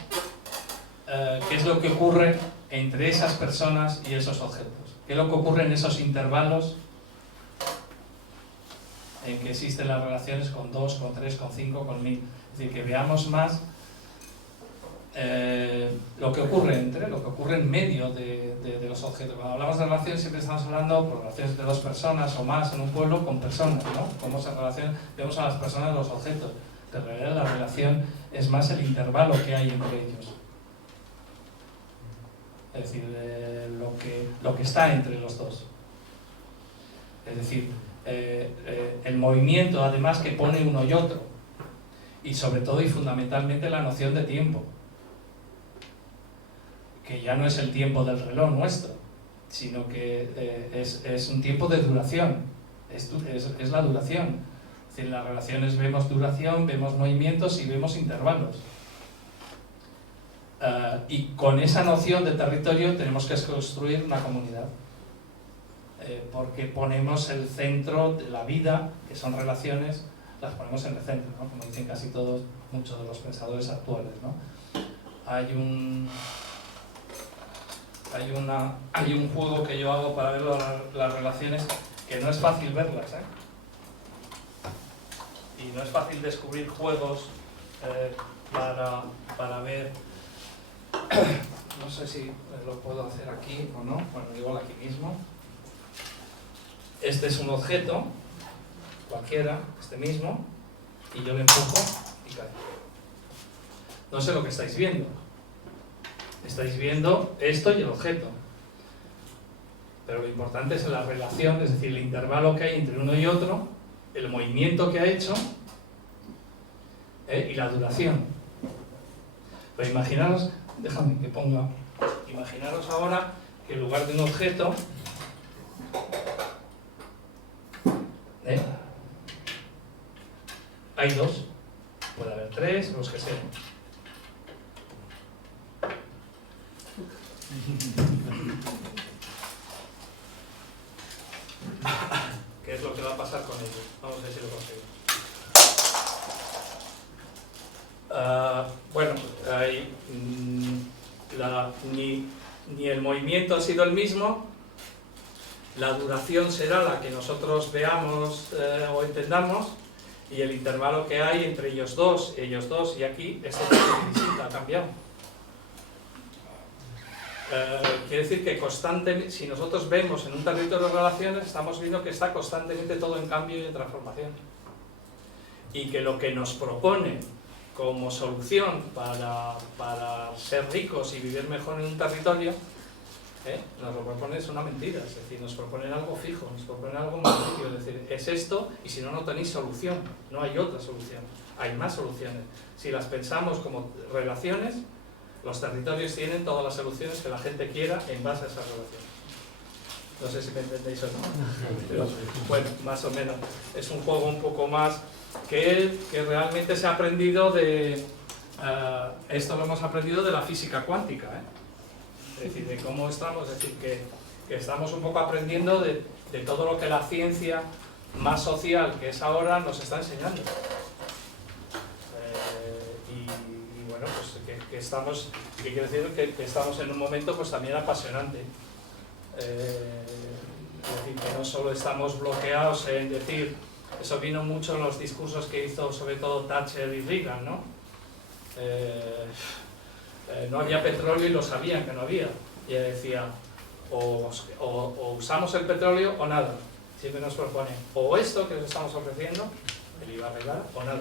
qué es lo que ocurre entre esas personas y esos objetos, qué es lo que ocurre en esos intervalos en que existen las relaciones con 2, con 3, con 5, con 1000. Es decir, que veamos más lo que ocurre en medio de los objetos. Cuando hablamos de relaciones siempre estamos hablando de relaciones de dos personas o más en un pueblo con personas, ¿no? Cómo se relacionan, vemos a las personas y los objetos. Pero en realidad la relación es más el intervalo que hay entre ellos. Es decir, lo que está entre los dos. Es decir, el movimiento además que pone uno y otro. y sobre todo y fundamentalmente la noción de tiempo, que ya no es el tiempo del reloj nuestro, sino que es un tiempo de duración, es la duración. Es decir, en las relaciones vemos duración, vemos movimientos y vemos intervalos. Y con esa noción de territorio tenemos que construir una comunidad, porque ponemos el centro de la vida, que son relaciones, las ponemos en el centro, ¿no? Como dicen casi todos, muchos de los pensadores actuales, ¿no? Hay un juego que yo hago para ver las relaciones, que no es fácil verlas, ¿eh? Y no es fácil descubrir juegos para ver. No sé si lo puedo hacer aquí o no. Bueno, igual aquí mismo. Este es un objeto, cualquiera, este mismo, y yo le empujo y cae. No sé lo que estáis viendo. Estáis viendo esto y el objeto. Pero lo importante es la relación, es decir, el intervalo que hay entre uno y otro, el movimiento que ha hecho y la duración. Pero imaginaros, déjame que ponga, imaginaros ahora que en lugar de un objeto, hay dos, puede haber tres, los que sean. ¿Qué es lo que va a pasar con ellos? Vamos a ver si lo conseguimos. Bueno, ni el movimiento ha sido el mismo, la duración será la que nosotros veamos o entendamos, y el intervalo que hay entre ellos dos y aquí es totalmente distinto, ha cambiado. Quiere decir que constantemente, si nosotros vemos en un territorio de relaciones, estamos viendo que está constantemente todo en cambio y en transformación. Y que lo que nos propone como solución para ser ricos y vivir mejor en un territorio, nos lo propone es una mentira, es decir, nos proponen algo fijo, nos proponen algo magnífico, es decir, es esto y si no, no tenéis solución, no hay otra solución, hay más soluciones. Si las pensamos como relaciones, los territorios tienen todas las soluciones que la gente quiera en base a esas relaciones. No sé si me entendéis o no. Pero, bueno, más o menos. Es un juego un poco más que realmente se ha aprendido de... esto lo hemos aprendido de la física cuántica, ¿eh? Es decir, de cómo estamos, es decir, que estamos un poco aprendiendo de todo lo que la ciencia más social que es ahora nos está enseñando. Y bueno, pues que estamos, que quiere decir que estamos en un momento pues también apasionante. Es decir, que no solo estamos bloqueados en decir, eso vino mucho en los discursos que hizo sobre todo Thatcher y Reagan, ¿no? No había petróleo y lo sabían que no había. Y ella decía, o usamos el petróleo o nada. Siempre nos propone, o esto que les estamos ofreciendo, el IVA real, o nada.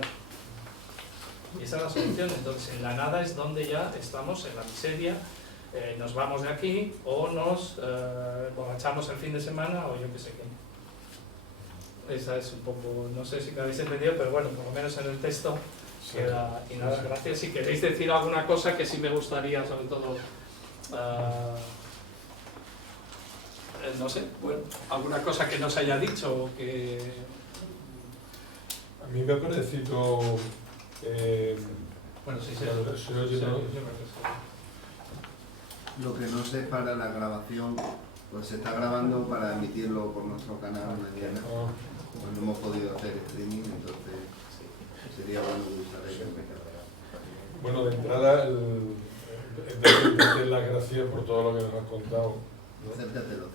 Y esa es la solución. Entonces, en la nada es donde ya estamos en la miseria, nos vamos de aquí, o nos borrachamos el fin de semana, o yo qué sé qué. Esa es un poco, no sé si me habéis entendido, pero bueno, por lo menos en el texto queda. Y nada, gracias. Si queréis decir alguna cosa que sí me gustaría, sobre todo, no sé, bueno, alguna cosa que no se haya dicho o que... A mí me ha parecido... bueno, sí, Lo que no sé para la grabación, pues se está grabando para emitirlo por nuestro canal mañana. Pues no hemos podido hacer streaming, entonces sería bueno usar ello. Bueno, de entrada, darte las gracias por todo lo que nos has contado, ¿no? Acércatelo.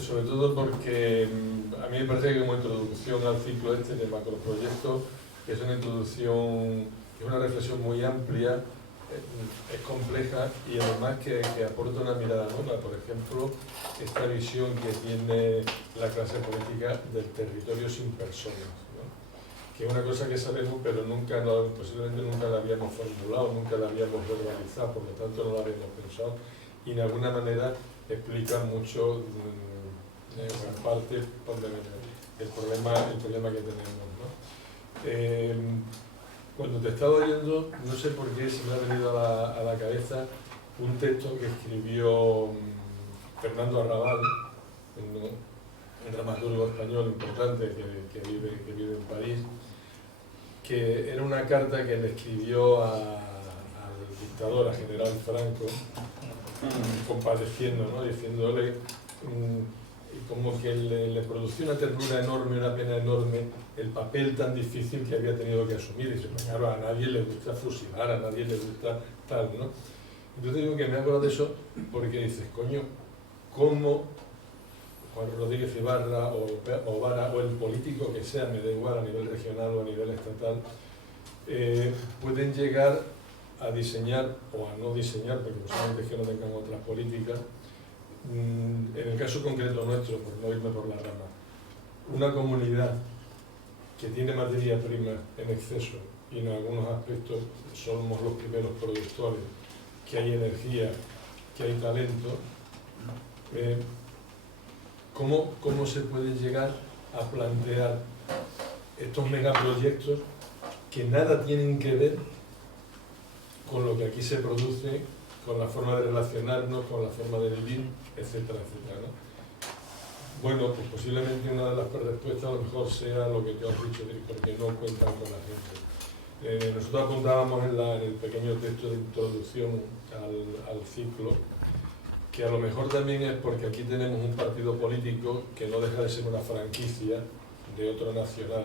Sobre todo porque a mí me parece que como introducción al ciclo este de macroproyectos, que es una introducción, es una reflexión muy amplia, es compleja y además que aporta una mirada nueva. Por ejemplo, esta visión que tiene la clase política del territorio sin personas, ¿no? Que es una cosa que sabemos pero posiblemente nunca la habíamos formulado, nunca la habíamos verbalizado, por lo tanto no la habíamos pensado y de alguna manera explica mucho, en parte, el problema que tenemos, ¿no? Cuando te estaba oyendo, no sé por qué se me ha venido a la cabeza un texto que escribió Fernando Arrabal, un dramaturgo español importante que vive en París, que era una carta que le escribió al dictador, a General Franco, compadeciendo, ¿no? Diciéndole como que le producía una ternura enorme, una pena enorme, el papel tan difícil que había tenido que asumir. Y dice, pues claro, a nadie le gusta fusilar, a nadie le gusta tal, ¿no? Entonces digo que me acuerdo de eso porque dices, coño, ¿cómo Juan Rodríguez Ibarra o Vara o el político que sea, me da igual a nivel regional o a nivel estatal, pueden llegar a diseñar o a no diseñar, porque posiblemente es que no tengan otras políticas, en el caso concreto nuestro, por no irme por la rama, una comunidad que tiene materia prima en exceso y en algunos aspectos somos los primeros productores, que hay energía, que hay talento, ¿cómo se puede llegar a plantear estos megaproyectos que nada tienen que ver con lo que aquí se produce, con la forma de relacionarnos, con la forma de vivir, etcétera, etcétera, ¿no? Bueno, pues posiblemente una de las respuestas a lo mejor sea lo que te has dicho, porque no cuentan con la gente. Nosotros apuntábamos en el pequeño texto de introducción al ciclo, que a lo mejor también es porque aquí tenemos un partido político que no deja de ser una franquicia de otro nacional.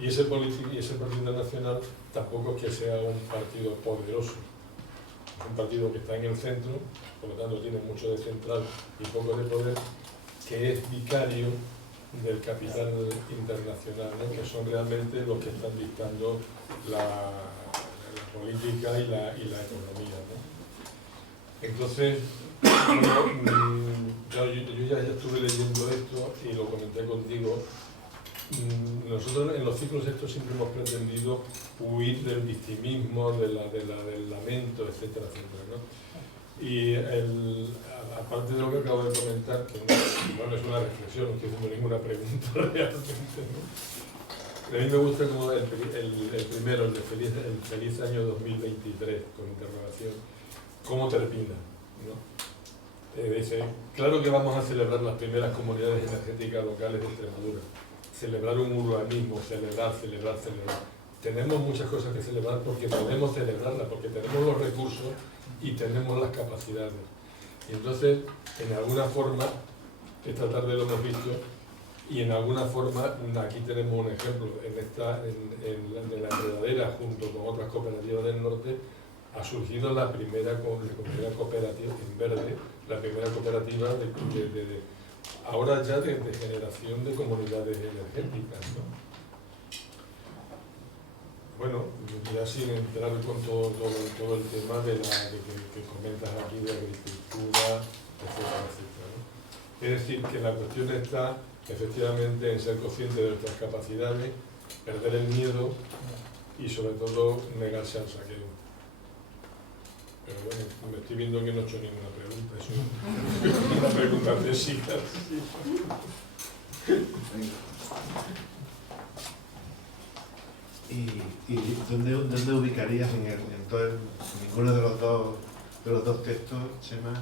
Y ese partido nacional tampoco es que sea un partido poderoso. Es un partido que está en el centro, por lo tanto tiene mucho de central y poco de poder, que es vicario del capital internacional, ¿no? Que son realmente los que están dictando la política y la economía, ¿no? Entonces, yo ya estuve leyendo esto y lo comenté contigo. Nosotros en los ciclos estos siempre hemos pretendido huir del victimismo, del lamento, etcétera, etcétera, ¿no? Y aparte de lo que acabo de comentar, que bueno, es una reflexión, no estoy haciendo ninguna pregunta realmente, ¿no? A mí me gusta como el primero, el feliz año 2023, con interrogación, cómo termina, ¿no? Dice, claro que vamos a celebrar las primeras comunidades energéticas locales de Extremadura, celebrar un urbanismo, celebrar. Tenemos muchas cosas que celebrar porque podemos celebrarlas, porque tenemos los recursos y tenemos las capacidades. Y entonces, en alguna forma, esta tarde lo hemos visto, y en alguna forma, aquí tenemos un ejemplo, en la Enredadera, junto con otras cooperativas del norte, ha surgido la primera cooperativa en verde, la primera cooperativa ahora ya de generación de comunidades energéticas, ¿no? Bueno, ya sin entrar con todo el tema que comentas aquí de agricultura, etcétera, etcétera, ¿no? Es decir, que la cuestión está efectivamente en ser consciente de nuestras capacidades, perder el miedo y sobre todo negarse al saqueo. Pero bueno, me estoy viendo que no he hecho ninguna pregunta, es una pregunta técnica. ¿Y dónde ubicarías en ninguno de los dos textos, Chema,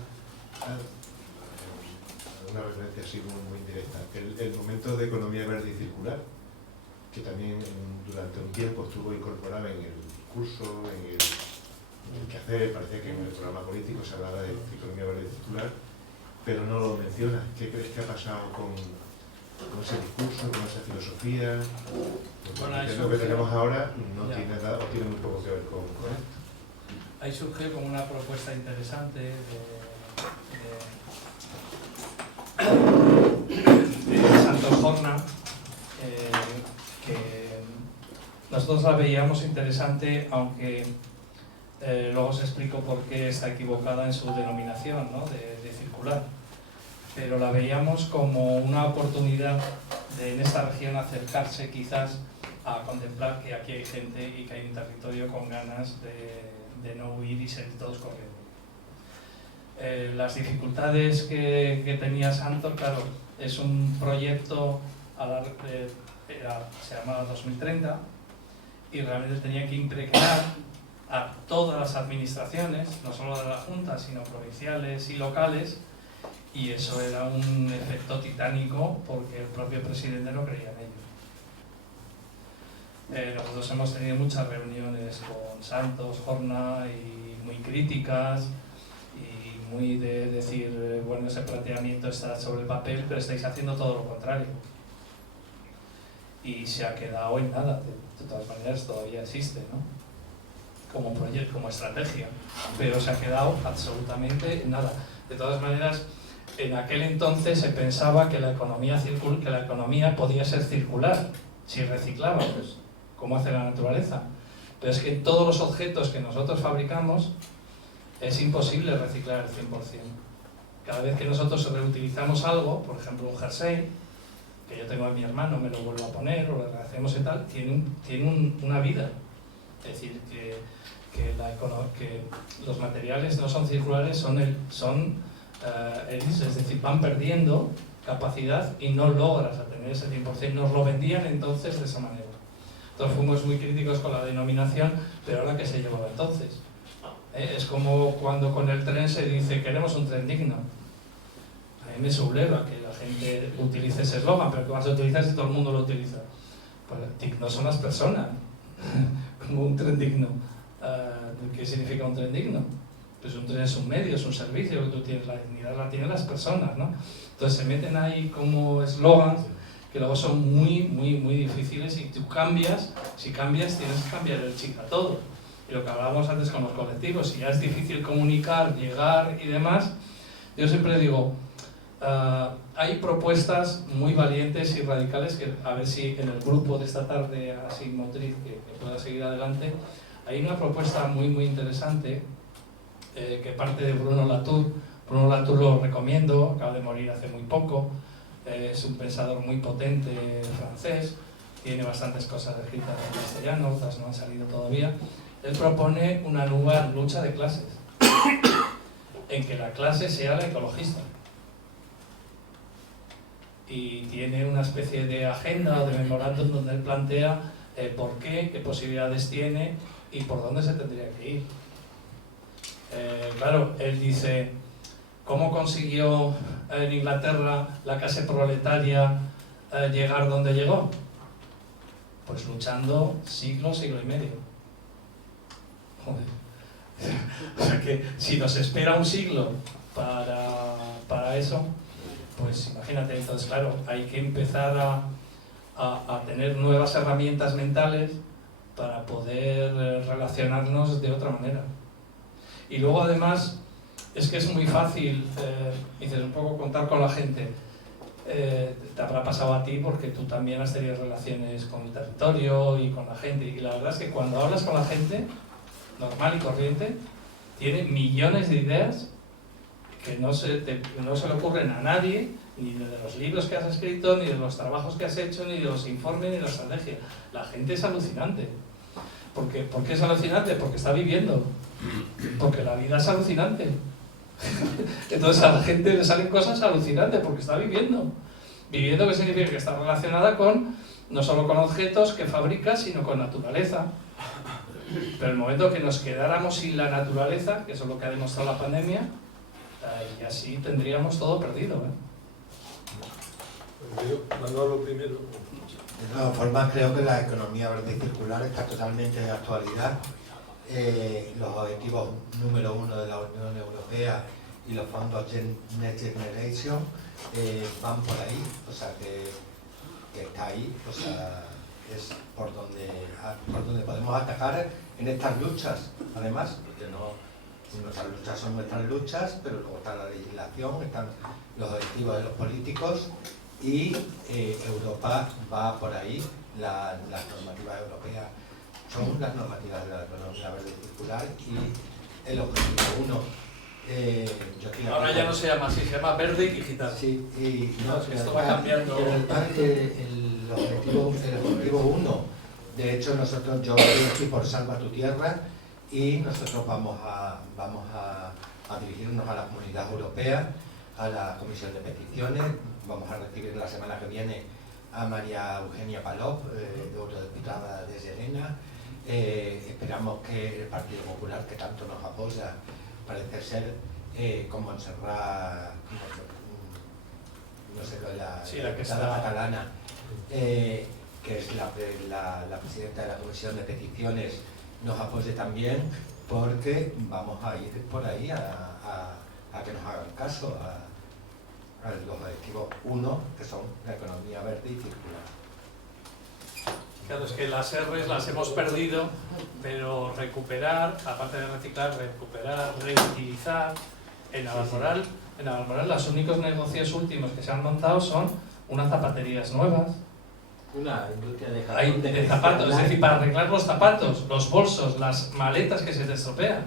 una referencia así muy indirecta, el momento de economía verde y circular, que también durante un tiempo estuvo incorporado en el curso, en el quehacer, parecía que en el programa político se hablaba de economía verde y circular, pero no lo mencionas? ¿Qué crees que ha pasado con ese discurso, con esa filosofía? Porque lo que tenemos ahora no tiene nada, o tiene muy poco que ver con esto. Ahí surge como una propuesta interesante de Santos Horna, que nosotros la veíamos interesante, aunque luego os explico por qué está equivocada en su denominación, ¿no? de circular. Pero la veíamos como una oportunidad de en esta región acercarse quizás a contemplar que aquí hay gente y que hay un territorio con ganas de no huir y salir todos corriendo. Las dificultades que tenía Santos, claro, es un proyecto se llamaba 2030, y realmente tenía que impregnar a todas las administraciones, no solo de la Junta, sino provinciales y locales, y eso era un efecto titánico porque el propio presidente no creía en ello. Nosotros hemos tenido muchas reuniones con Santos, Horna, y muy críticas, y muy de decir, bueno, ese planteamiento está sobre el papel, pero estáis haciendo todo lo contrario. Y se ha quedado en nada, de todas maneras todavía existe, ¿no? Como proyecto, como estrategia, pero se ha quedado absolutamente en nada. De todas maneras, en aquel entonces se pensaba que la economía podía ser circular si reciclábamos, como hace la naturaleza. Pero es que en todos los objetos que nosotros fabricamos es imposible reciclar al 100%. Cada vez que nosotros reutilizamos algo, por ejemplo un jersey, que yo tengo a mi hermano, me lo vuelvo a poner, o lo rehacemos y tal, tiene una vida. Es decir, que los materiales no son circulares, es decir, van perdiendo capacidad y no logras a tener ese 100%. Nos lo vendían entonces de esa manera. Entonces fuimos muy críticos con la denominación, pero ahora que se llevaba entonces. Es como cuando con el tren se dice queremos un tren digno. A mí me subleva que la gente utilice ese eslogan, pero ¿qué vas a utilizar si todo el mundo lo utiliza? Pues dignos son las personas, como un tren digno. ¿Qué significa un tren digno? Pues un tren es un medio, es un servicio que tú tienes, la dignidad la tienen las personas, ¿no? Entonces se meten ahí como eslogans que luego son muy difíciles, y tú cambias, si cambias tienes que cambiar el chip a todo. Y lo que hablábamos antes con los colectivos, si ya es difícil comunicar, llegar y demás, yo siempre digo, hay propuestas muy valientes y radicales que a ver si en el grupo de esta tarde así motriz que pueda seguir adelante. Hay una propuesta muy interesante que parte de Bruno Latour. Bruno Latour lo recomiendo, acaba de morir hace muy poco, es un pensador muy potente francés, tiene bastantes cosas escritas en castellano, otras no han salido todavía. Él propone una nueva lucha de clases, en que la clase sea la ecologista. Y tiene una especie de agenda o de memorándum donde él plantea por qué posibilidades tiene y por dónde se tendría que ir. Claro, él dice, ¿cómo consiguió en Inglaterra la clase proletaria llegar donde llegó? Pues luchando siglo y medio. Joder. O sea que si nos espera un siglo para eso, pues imagínate. Entonces claro, hay que empezar a tener nuevas herramientas mentales para poder relacionarnos de otra manera. Y luego además es que es muy fácil, dices, un poco contar con la gente. Te habrá pasado a ti porque tú también has tenido relaciones con el territorio y con la gente, y la verdad es que cuando hablas con la gente normal y corriente tiene millones de ideas que no se le ocurren a nadie, ni de los libros que has escrito, ni de los trabajos que has hecho, ni de los informes, ni de la estrategia. La gente es alucinante. ¿Por qué es alucinante? Porque está viviendo. Porque la vida es alucinante. Entonces a la gente le salen cosas alucinantes porque está viviendo. Viviendo, ¿qué significa? Que está relacionada con, no solo con objetos que fabrica, sino con naturaleza. Pero el momento que nos quedáramos sin la naturaleza, que eso es lo que ha demostrado la pandemia, y así tendríamos todo perdido, Manuel, lo primero. De todas formas, creo que la economía verde y circular está totalmente de actualidad. Los objetivos número 1 de la Unión Europea y los fondos Next Generation van por ahí, o sea que está ahí, o sea, es por donde podemos atacar en estas luchas, además, porque nuestras luchas son nuestras luchas, pero luego está la legislación, están los objetivos de los políticos, y Europa va por ahí, las normativas europeas son las normativas de la economía verde y circular, y el objetivo 1. Ahora ya no se llama así, se llama verde y digital. Sí, y no, es que esto va cambiando. El objetivo 1, de hecho yo estoy por Salva tu Tierra, y nosotros vamos a dirigirnos a la Comunidad Europea, a la Comisión de Peticiones. Vamos a recibir la semana que viene a María Eugenia Palop, eurodiputada de Llerena. Esperamos que el Partido Popular, que tanto nos apoya, parece ser, con Montserrat, no sé, la diputada catalana, que es la presidenta de la Comisión de Peticiones, nos apoye también, porque vamos a ir por ahí a que nos hagan caso a los objetivos 1, que son la economía verde y circular. Claro, es que las R's las hemos perdido, pero recuperar, aparte de reciclar, recuperar, reutilizar. En Navalmoral, los únicos negocios últimos que se han montado son unas zapaterías nuevas. Una industria de zapatos, es decir, para arreglar los zapatos, los bolsos, las maletas que se te estropean,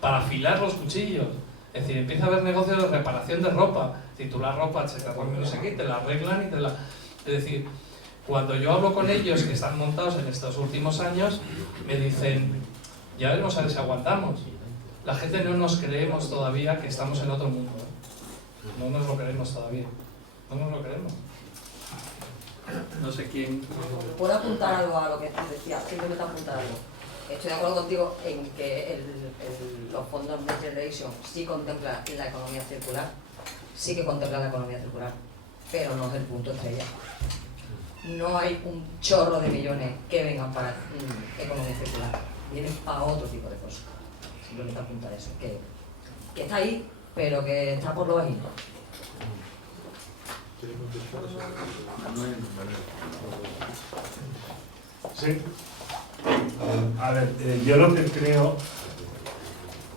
para afilar los cuchillos. Es decir, empieza a haber negocios de reparación de ropa. Es decir, tú la ropa se te rompe no sé qué, te la arreglan y te la... Es decir, cuando yo hablo con ellos que están montados en estos últimos años, me dicen, ya veremos a ver si aguantamos. La gente no nos creemos todavía que estamos en otro mundo. No nos lo creemos todavía. No nos lo creemos. No sé quién... ¿Puedo apuntar algo a lo que tú decías? Simplemente apuntar algo. Estoy de acuerdo contigo en que los fondos Next Generation sí contemplan la economía circular, sí que contemplan la economía circular, pero no es el punto estrella. No hay un chorro de millones que vengan para economía circular, vienen para otro tipo de cosas. Simplemente apuntar eso, que está ahí, pero que está por lo bajito. Sí. A ver, yo lo que creo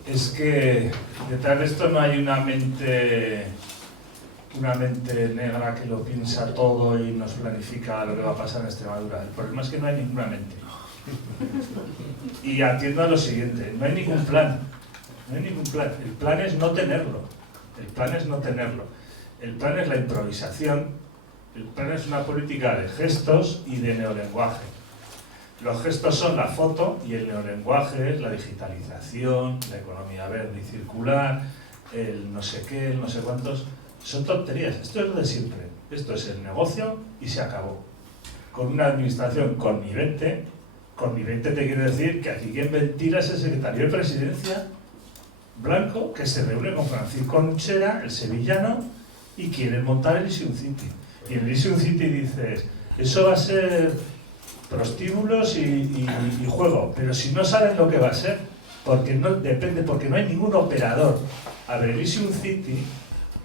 es que detrás de esto no hay una mente negra que lo piensa todo y nos planifica lo que va a pasar en Extremadura. El problema es que no hay ninguna mente. Y atiendo a lo siguiente, no hay ningún plan. No hay ningún plan. El plan es no tenerlo. El plan es no tenerlo. El plan es la improvisación. El plan es una política de gestos y de neolenguaje. Los gestos son la foto y el neolenguaje es la digitalización, la economía verde y circular, el no sé qué, el no sé cuántos. Son tonterías. Esto es lo de siempre. Esto es el negocio y se acabó. Con una administración connivente. Connivente te quiere decir que aquí quien ventila es el secretario de Presidencia, Blanco, que se reúne con Francisco Nuchera, el sevillano, y quieren montar el Elysium City. Y en el Elysium City dices, eso va a ser prostíbulos y juego, pero si no saben lo que va a ser, porque no depende, porque no hay ningún operador. A ver, Elysium City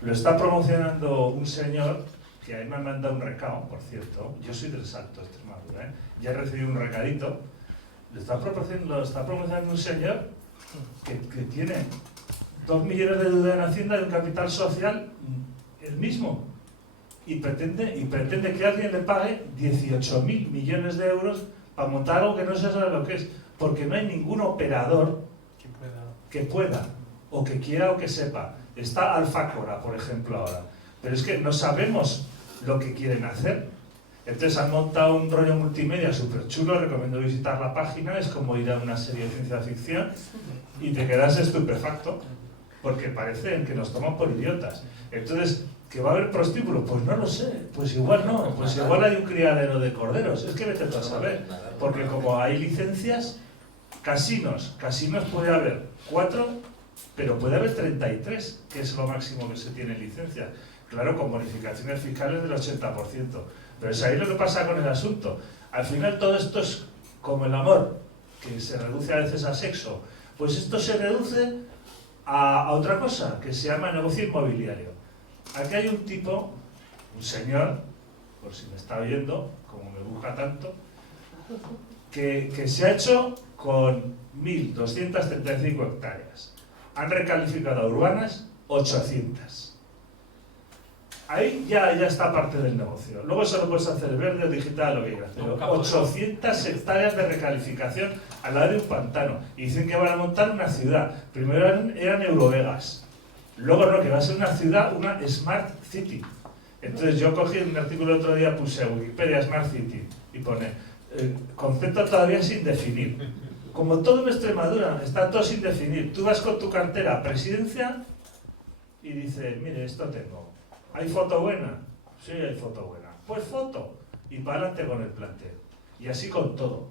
lo está promocionando un señor que ahí me ha mandado un recado, por cierto. Yo soy del Salto, Extremadura, ¿eh? Ya he recibido un recadito. Lo está promocionando un señor que tiene 2 millones de deuda en Hacienda y un capital social el mismo. Y pretende que alguien le pague 18.000 millones de euros para montar algo que no se sabe lo que es. Porque no hay ningún operador que pueda, o que quiera o que sepa. Está Alfacora, por ejemplo, ahora. Pero es que no sabemos lo que quieren hacer. Entonces han montado un rollo multimedia súper chulo, recomiendo visitar la página, es como ir a una serie de ciencia ficción y te quedas estupefacto, porque parecen que nos toman por idiotas. Entonces, ¿que va a haber prostíbulos? Pues no lo sé, pues igual no, pues igual hay un criadero de corderos, es que vete tú a saber, porque como hay licencias, casinos puede haber 4, pero puede haber 33, que es lo máximo que se tiene en licencia. Claro, con bonificaciones fiscales del 80%. Pero es ahí lo que pasa con el asunto. Al final todo esto es como el amor, que se reduce a veces a sexo. Pues esto se reduce a otra cosa, que se llama negocio inmobiliario. Aquí hay un tipo, un señor, por si me está oyendo, como me busca tanto, que se ha hecho con 1.235 hectáreas. Han recalificado a urbanas 800. Ahí ya está parte del negocio. Luego se lo puedes hacer verde o digital, lo que quieras. Pero 800 hectáreas de recalificación al lado de un pantano. Y dicen que van a montar una ciudad. Primero eran Eurovegas. Luego no, que va a ser una ciudad, una Smart City. Entonces yo cogí un artículo el otro día, puse Wikipedia Smart City y pone concepto todavía sin definir. Como todo en Extremadura, está todo sin definir. Tú vas con tu cartera presidencia y dices, mire, esto tengo. ¿Hay foto buena? Sí, hay foto buena. Pues foto. Y para adelante con el plantel. Y así con todo.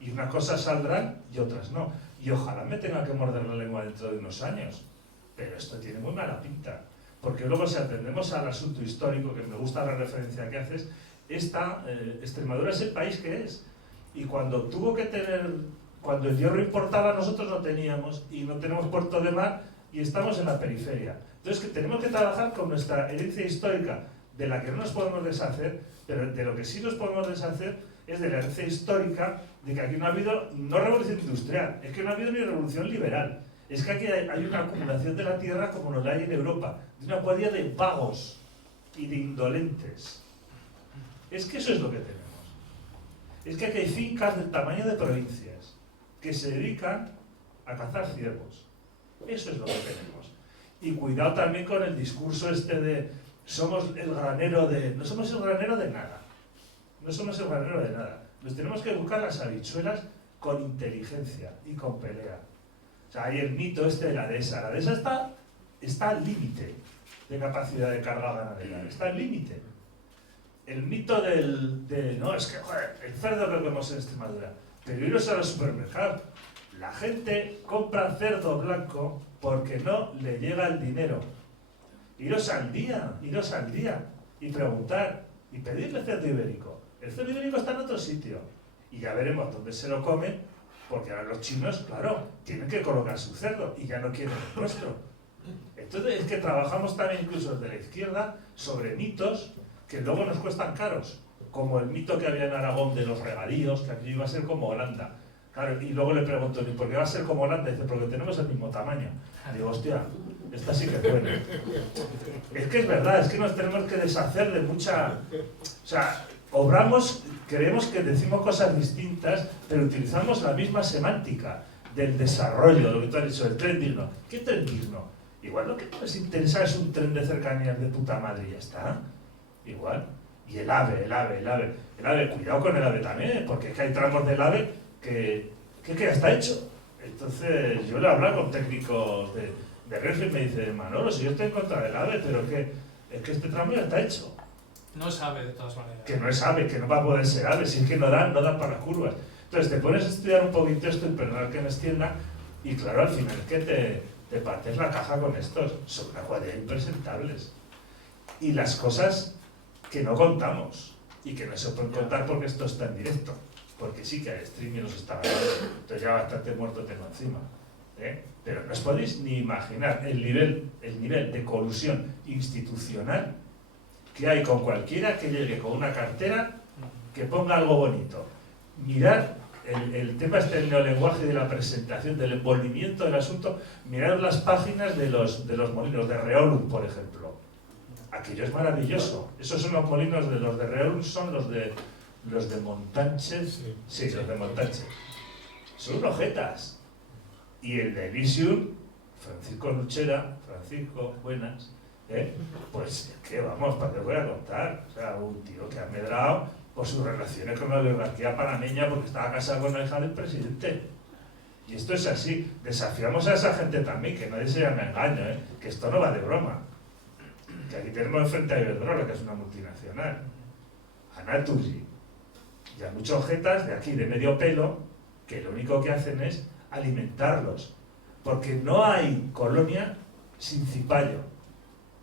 Y unas cosas saldrán y otras no. Y ojalá me tenga que morder la lengua dentro de unos años. Pero esto tiene muy mala pinta. Porque luego si atendemos al asunto histórico, que me gusta la referencia que haces, Extremadura es el país que es. Y cuando tuvo que tener, cuando el hierro importaba, nosotros no teníamos, y no tenemos puerto de mar, y estamos en la periferia. Entonces que tenemos que trabajar con nuestra herencia histórica, de la que no nos podemos deshacer, pero de lo que sí nos podemos deshacer es de la herencia histórica de que aquí no ha habido, no revolución industrial, es que no ha habido ni revolución liberal. Es que aquí hay una acumulación de la tierra como nos la hay en Europa, de una cuadrilla de vagos y de indolentes. Es que eso es lo que tenemos. Es que aquí hay fincas del tamaño de provincias que se dedican a cazar ciervos. Eso es lo que tenemos. Y cuidado también con el discurso este de somos el granero de... No somos el granero de nada. No somos el granero de nada. Nos tenemos que buscar las habichuelas con inteligencia y con pelea. O sea, hay el mito este de la dehesa. La dehesa está al límite de capacidad de carga ganadera. Está al límite. El mito no, es que, joder, el cerdo que comemos en Extremadura. Pero iros a los supermercados. La gente compra cerdo blanco porque no le llega el dinero. Iros al día y preguntar y pedirle cerdo ibérico. El cerdo ibérico está en otro sitio y ya veremos dónde se lo comen, porque ahora los chinos, claro, tienen que colocar su cerdo y ya no quieren el nuestro. Entonces es que trabajamos también incluso desde la izquierda sobre mitos que luego nos cuestan caros, como el mito que había en Aragón de los regadíos, que aquí iba a ser como Holanda. Claro, y luego le pregunto, ¿y por qué va a ser como Holanda? Dice, porque tenemos el mismo tamaño. Digo, hostia, esta sí que es buena. Es que es verdad, es que nos tenemos que deshacer de mucha... O sea, obramos, creemos que decimos cosas distintas, pero utilizamos la misma semántica del desarrollo, lo que tú has dicho, el tren digno. ¿Qué tren digno? Igual lo que nos interesa es un tren de cercanías de puta madre y ya está. Igual. Y el AVE, cuidado con el AVE también, porque es que hay tramos del AVE que ya está hecho. Entonces yo le he hablado con técnicos de Renfe y me dice, Manolo, si yo estoy en contra del AVE, pero es que este tramo ya está hecho. No es AVE de todas maneras. Que no es AVE, que no va a poder ser AVE, si es que no dan para las curvas. Entonces te pones a estudiar un poquito esto y perdonad que me extienda, y claro, al final es que te partes la caja con estos. Son una cuadrilla impresentables. Y las cosas que no contamos y que no se pueden contar porque esto está en directo, porque sí que hay streaming y nos está grabando, entonces ya bastante muerto tengo encima, pero no os podéis ni imaginar el nivel de colusión institucional que hay con cualquiera que llegue con una cartera que ponga algo bonito. Mirad el tema este del neolenguaje, de la presentación, del envolvimiento del asunto. Mirad las páginas de los molinos de Reolum, por ejemplo. Aquello es maravilloso. Esos son los molinos de los de Reolum, son los de Montánchez. Sí, los de Montánchez. Son ojetas. Y el de Elysium, Francisco Luchera, Francisco, buenas, pues que vamos, ¿para qué os voy a contar? O sea, un tío que ha medrado por sus relaciones con la oligarquía panameña porque estaba casado con la hija del presidente. Y esto es así. Desafiamos a esa gente también, que nadie se llame engaño, que esto no va de broma. Que aquí tenemos enfrente a Iberdrola, que es una multinacional, a Naturgy, y a muchos objetas de aquí, de medio pelo, que lo único que hacen es alimentarlos. Porque no hay colonia sin cipayo,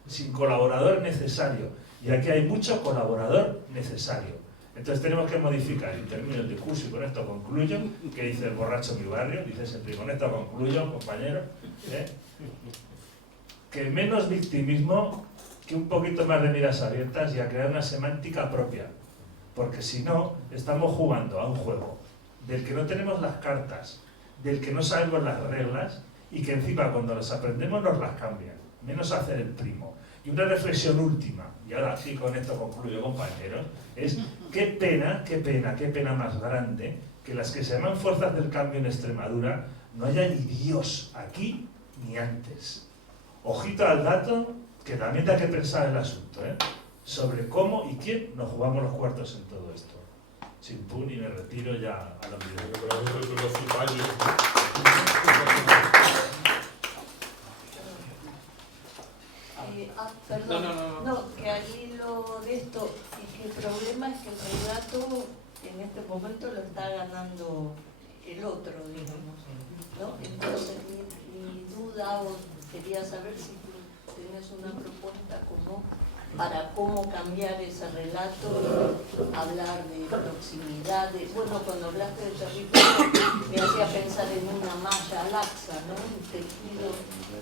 sin colaborador necesario. Y aquí hay mucho colaborador necesario. Entonces tenemos que modificar en términos de curso, y con esto concluyo, que dice el borracho en mi barrio, dice siempre, y con esto concluyo, compañero, que menos victimismo, que un poquito más de miras abiertas y a crear una semántica propia. Porque si no, estamos jugando a un juego del que no tenemos las cartas, del que no sabemos las reglas, y que encima cuando las aprendemos nos las cambian, menos hacer el primo. Y una reflexión última, y ahora sí con esto concluyo, compañeros, es qué pena más grande que las que se llaman fuerzas del cambio en Extremadura no haya ni Dios aquí ni antes. Ojito al dato, que también da que pensar el asunto, sobre cómo y quién nos jugamos los cuartos en todo esto. Chimpún, y me retiro ya a los videos. Perdón, No. No, que al hilo de esto, es que el problema es que el relato en este momento lo está ganando el otro, digamos, ¿no? Entonces mi duda, o quería saber si tú tienes una propuesta como para cómo cambiar ese relato, hablar de proximidad, bueno, cuando hablaste de territorio me hacía pensar en una malla laxa, ¿no? Un tejido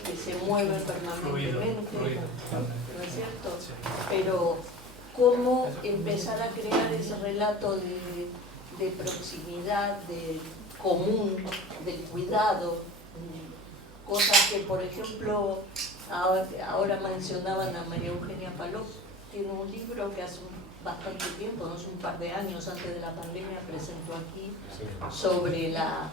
que se mueve permanentemente, ¿no es cierto? Sí. Pero cómo empezar a crear ese relato de proximidad, de común, de cuidado, cosas que, por ejemplo, ahora mencionaban a María Eugenia Palop, tiene un libro que hace bastante tiempo, no sé, un par de años antes de la pandemia, presentó aquí sobre la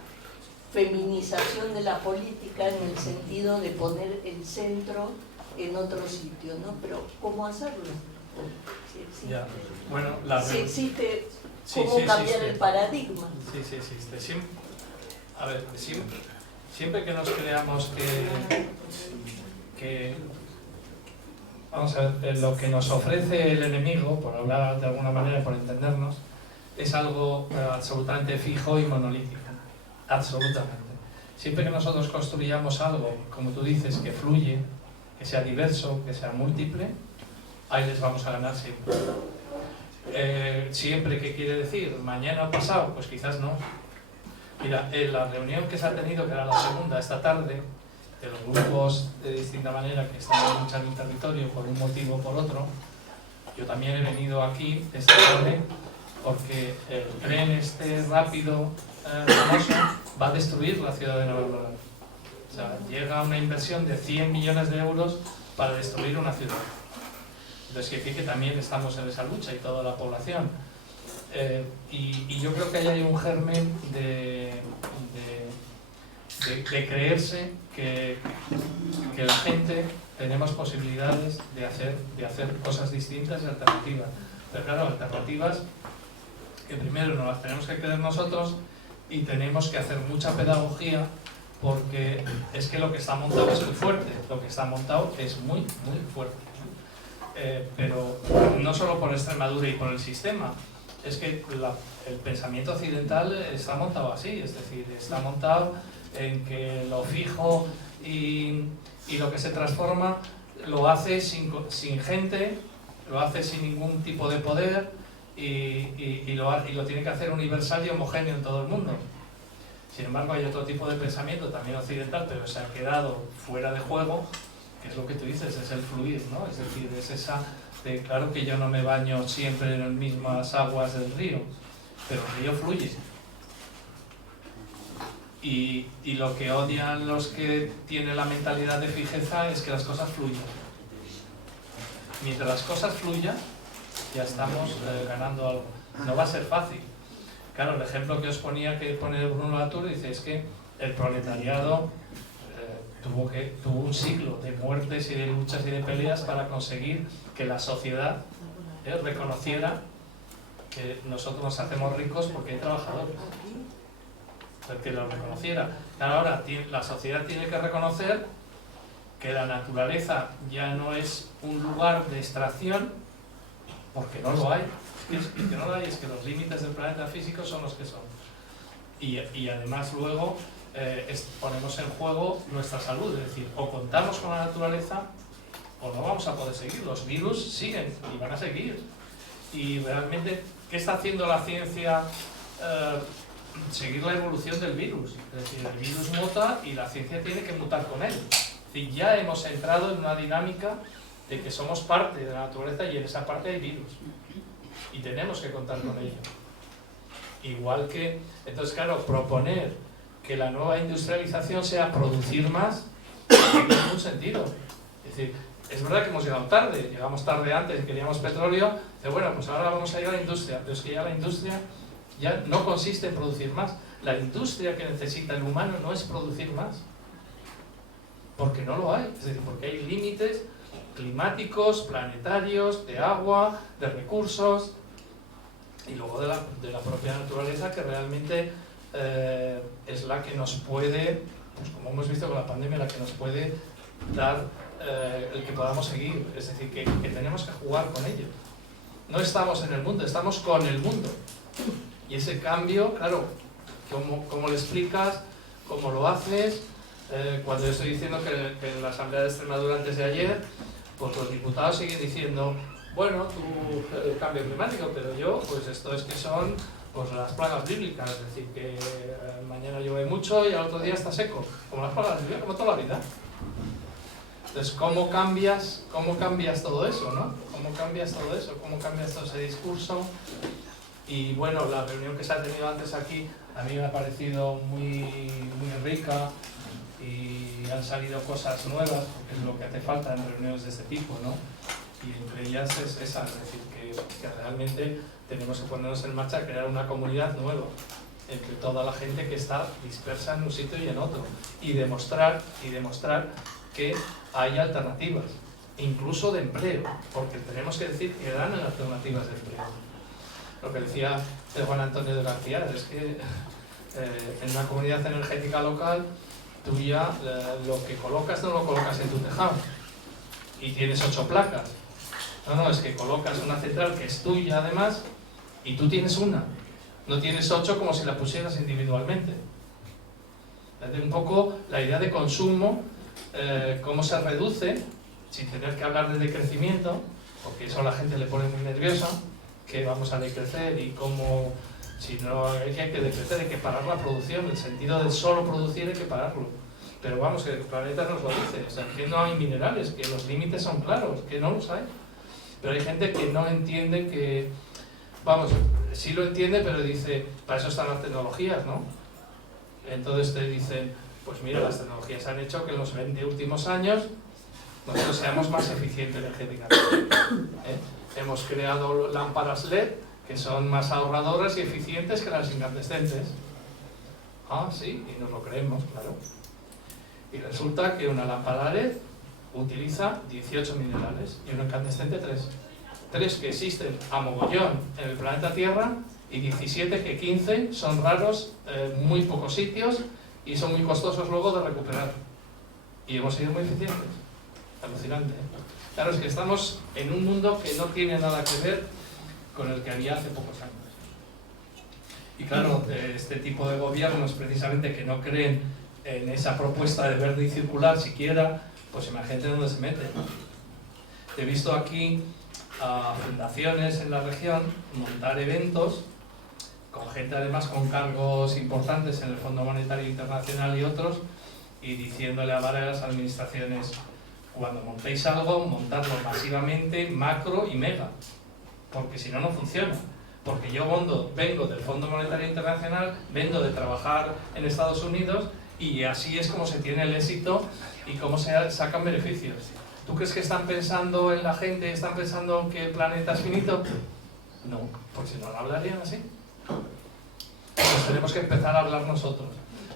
feminización de la política en el sentido de poner el centro en otro sitio, ¿no? Pero ¿cómo hacerlo? Si existe, Ya. Bueno, si existe Sí, cómo sí cambiar existe. el paradigma. Sí, sí existe. Siempre que nos creamos que vamos a ver, lo que nos ofrece el enemigo, por hablar de alguna manera, por entendernos, es algo absolutamente fijo y monolítico. Absolutamente. Siempre que nosotros construyamos algo, como tú dices, que fluye, que sea diverso, que sea múltiple, ahí les vamos a ganar siempre. Siempre, ¿qué quiere decir? ¿Mañana o pasado? Pues quizás no. Mira, en la reunión que se ha tenido, que era la segunda esta tarde, de los grupos de distinta manera que están luchando en territorio por un motivo o por otro, yo también he venido aquí esta tarde porque el tren este rápido famoso va a destruir la ciudad de Nueva York. O sea, llega una inversión de 100 millones de euros para destruir una ciudad. Entonces quiere decir que también estamos en esa lucha y toda la población. Y yo creo que ahí hay un germen de creerse que la gente tenemos posibilidades de hacer cosas distintas y alternativas. Pero claro, alternativas que primero nos las tenemos que creer nosotros y tenemos que hacer mucha pedagogía, porque es que lo que está montado es muy fuerte, lo que está montado es muy, muy fuerte. Pero no solo por Extremadura y por el sistema, es que el pensamiento occidental está montado así, es decir, está montado en que lo fijo y lo que se transforma lo hace sin gente, lo hace sin ningún tipo de poder y lo tiene que hacer universal y homogéneo en todo el mundo. Sin embargo, hay otro tipo de pensamiento también occidental, pero se ha quedado fuera de juego, que es lo que tú dices, es el fluir, ¿no? Es decir, es esa de, claro que yo no me baño siempre en las mismas aguas del río, pero el río fluye. Y lo que odian los que tienen la mentalidad de fijeza es que las cosas fluyan. Mientras las cosas fluyan, ya estamos ganando algo. No va a ser fácil. Claro, el ejemplo que os ponía, que pone Bruno Latour, dice es que el proletariado tuvo un siglo de muertes y de luchas y de peleas para conseguir que la sociedad reconociera que nosotros nos hacemos ricos porque hay trabajadores. Que lo reconociera. Ahora la sociedad tiene que reconocer que la naturaleza ya no es un lugar de extracción, porque no lo hay. Es que no lo hay, es que los límites del planeta físico son los que son. Y además luego ponemos en juego nuestra salud, es decir, o contamos con la naturaleza o no vamos a poder seguir. Los virus siguen y van a seguir. Y realmente, ¿qué está haciendo la ciencia? Seguir la evolución del virus. Es decir, el virus muta y la ciencia tiene que mutar con él. Es decir, ya hemos entrado en una dinámica de que somos parte de la naturaleza y en esa parte hay virus. Y tenemos que contar con ello. Igual que, entonces claro, proponer que la nueva industrialización sea producir más, no tiene ningún sentido. Es decir, es verdad que hemos llegado tarde, llegamos tarde antes y queríamos petróleo, bueno, pues ahora vamos a ir a la industria, pero es que ya la industria ya no consiste en producir más. La industria que necesita el humano no es producir más, porque no lo hay, es decir, porque hay límites climáticos, planetarios, de agua, de recursos, y luego de la propia naturaleza, que realmente es la que nos puede, pues como hemos visto con la pandemia, la que nos puede dar el que podamos seguir, es decir, que tenemos que jugar con ello. No estamos en el mundo, estamos con el mundo. Y ese cambio, claro, ¿cómo lo explicas? ¿Cómo lo haces? Cuando yo estoy diciendo que en la Asamblea de Extremadura antes de ayer, pues los diputados siguen diciendo, bueno, tú el cambio climático, pero yo, pues esto es que son pues las plagas bíblicas, es decir, que mañana llueve mucho y al otro día está seco, como las plagas bíblicas, como toda la vida. Entonces, ¿cómo cambias todo eso, no? ¿Cómo cambias todo eso? ¿Cómo cambias todo ese discurso? Y bueno, la reunión que se ha tenido antes aquí a mí me ha parecido muy rica y han salido cosas nuevas, porque es lo que hace falta en reuniones de este tipo, ¿no? Y entre ellas es esa, es decir, que realmente tenemos que ponernos en marcha a crear una comunidad nueva entre toda la gente que está dispersa en un sitio y en otro, y demostrar que hay alternativas, incluso de empleo, porque tenemos que decir que dan alternativas de empleo. Lo que decía Juan Antonio de García es que en una comunidad energética local tú ya lo que colocas no lo colocas en tu tejado y tienes 8 placas. No, es que colocas una central que es tuya además y tú tienes una, no tienes 8 como si la pusieras individualmente. Un poco la idea de consumo, cómo se reduce sin tener que hablar de decrecimiento, porque eso a la gente le pone muy nerviosa, que vamos a decrecer y cómo, si no hay que decrecer, hay que parar la producción, el sentido de solo producir hay que pararlo. Pero vamos, que el planeta nos lo dice, o sea, que no hay minerales, que los límites son claros, que no los hay. Pero hay gente que no entiende que, vamos, sí lo entiende, pero dice, para eso están las tecnologías, ¿no? Entonces te dicen, pues mira, las tecnologías han hecho que en los 20 últimos años nosotros seamos más eficientes energéticamente. Hemos creado lámparas LED que son más ahorradoras y eficientes que las incandescentes. Ah, sí, y nos lo creemos, claro. Y resulta que una lámpara LED utiliza 18 minerales y una incandescente 3. 3 que existen a mogollón en el planeta Tierra y 17 que 15 son raros en muy pocos sitios y son muy costosos luego de recuperar. Y hemos sido muy eficientes. Alucinante, ¿eh? Claro, es que estamos en un mundo que no tiene nada que ver con el que había hace pocos años. Y claro, este tipo de gobiernos precisamente que no creen en esa propuesta de verde y circular siquiera, pues imagínate dónde se meten. He visto aquí a fundaciones en la región montar eventos con gente además con cargos importantes en el Fondo Monetario Internacional y otros, y diciéndole a varias administraciones, cuando montéis algo, montadlo masivamente, macro y mega, porque si no, no funciona. Porque yo vengo del Fondo Monetario Internacional, vengo de trabajar en Estados Unidos y así es como se tiene el éxito y cómo se sacan beneficios. ¿Tú crees que están pensando en la gente, están pensando en que el planeta es finito? No, porque si no lo hablarían así. Pues tenemos que empezar a hablar nosotros.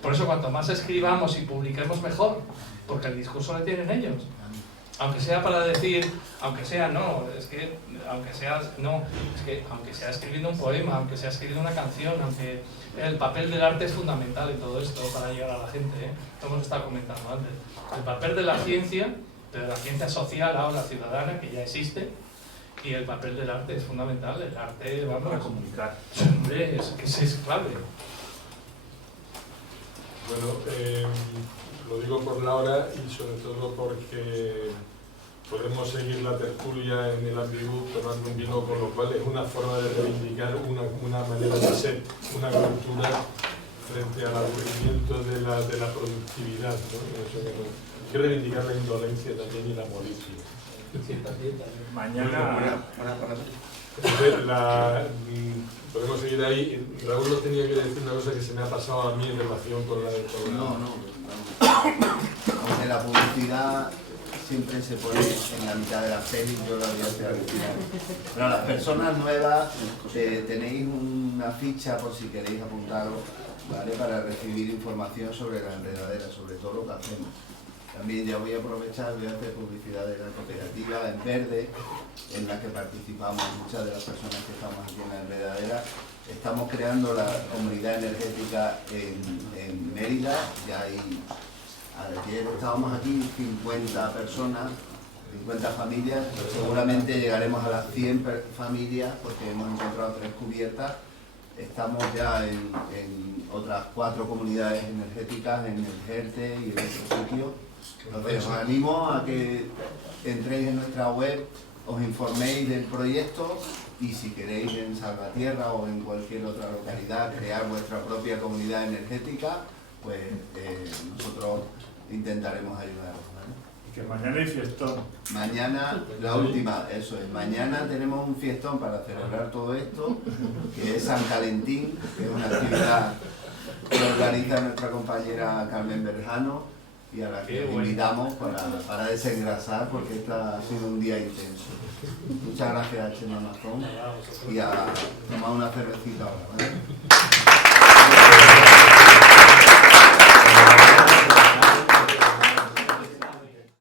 Por eso cuanto más escribamos y publiquemos mejor, porque el discurso lo tienen ellos. Aunque sea para decir, aunque sea aunque sea escribiendo un poema, aunque sea escribiendo una canción, aunque el papel del arte es fundamental en todo esto para llegar a la gente, ¿eh? Lo hemos estado comentando antes. El papel de la ciencia, pero la ciencia social ahora ciudadana, que ya existe, y el papel del arte es fundamental. El arte, vamos, para comunicar. Hombre, es clave. Bueno, lo digo por la hora y sobre todo porque podemos seguir la tertulia en el ambigú tomando un vino, con lo cual es una forma de reivindicar una manera de ser, una cultura frente al aburrimiento de la productividad, ¿no? Hay que reivindicar la indolencia también y la molicie. Sí, también. Mañana... Podemos seguir ahí. Raúl nos tenía que decir una cosa que se me ha pasado a mí en relación con la del programa. Aunque la publicidad siempre se pone en la mitad de la peli, yo la voy a hacer al final. Pero las personas nuevas tenéis una ficha por si queréis apuntaros, ¿vale? Para recibir información sobre la enredadera, sobre todo lo que hacemos. También ya voy a aprovechar, voy a hacer publicidad de la cooperativa En Verde, en la que participamos muchas de las personas que estamos aquí en la enredadera. Estamos creando la comunidad energética en Mérida, ya Ayer estábamos aquí 50 personas, 50 familias, seguramente llegaremos a las 100 familias porque hemos encontrado 3 cubiertas. Estamos ya en otras 4 comunidades energéticas, en el Jerte y en otros sitios. Entonces os animo a que entréis en nuestra web, os informéis del proyecto y si queréis en Salvatierra o en cualquier otra localidad crear vuestra propia comunidad energética, pues nosotros intentaremos ayudaros, ¿vale? Y que mañana hay fiestón. Mañana, la última, eso es, mañana tenemos un fiestón para celebrar todo esto, que es San Calentín, que es una actividad que organiza nuestra compañera Carmen Berjano y a la que invitamos para desengrasar porque este ha sido un día intenso. Muchas gracias a Chema Mazón y a tomar una cervecita ahora, ¿vale?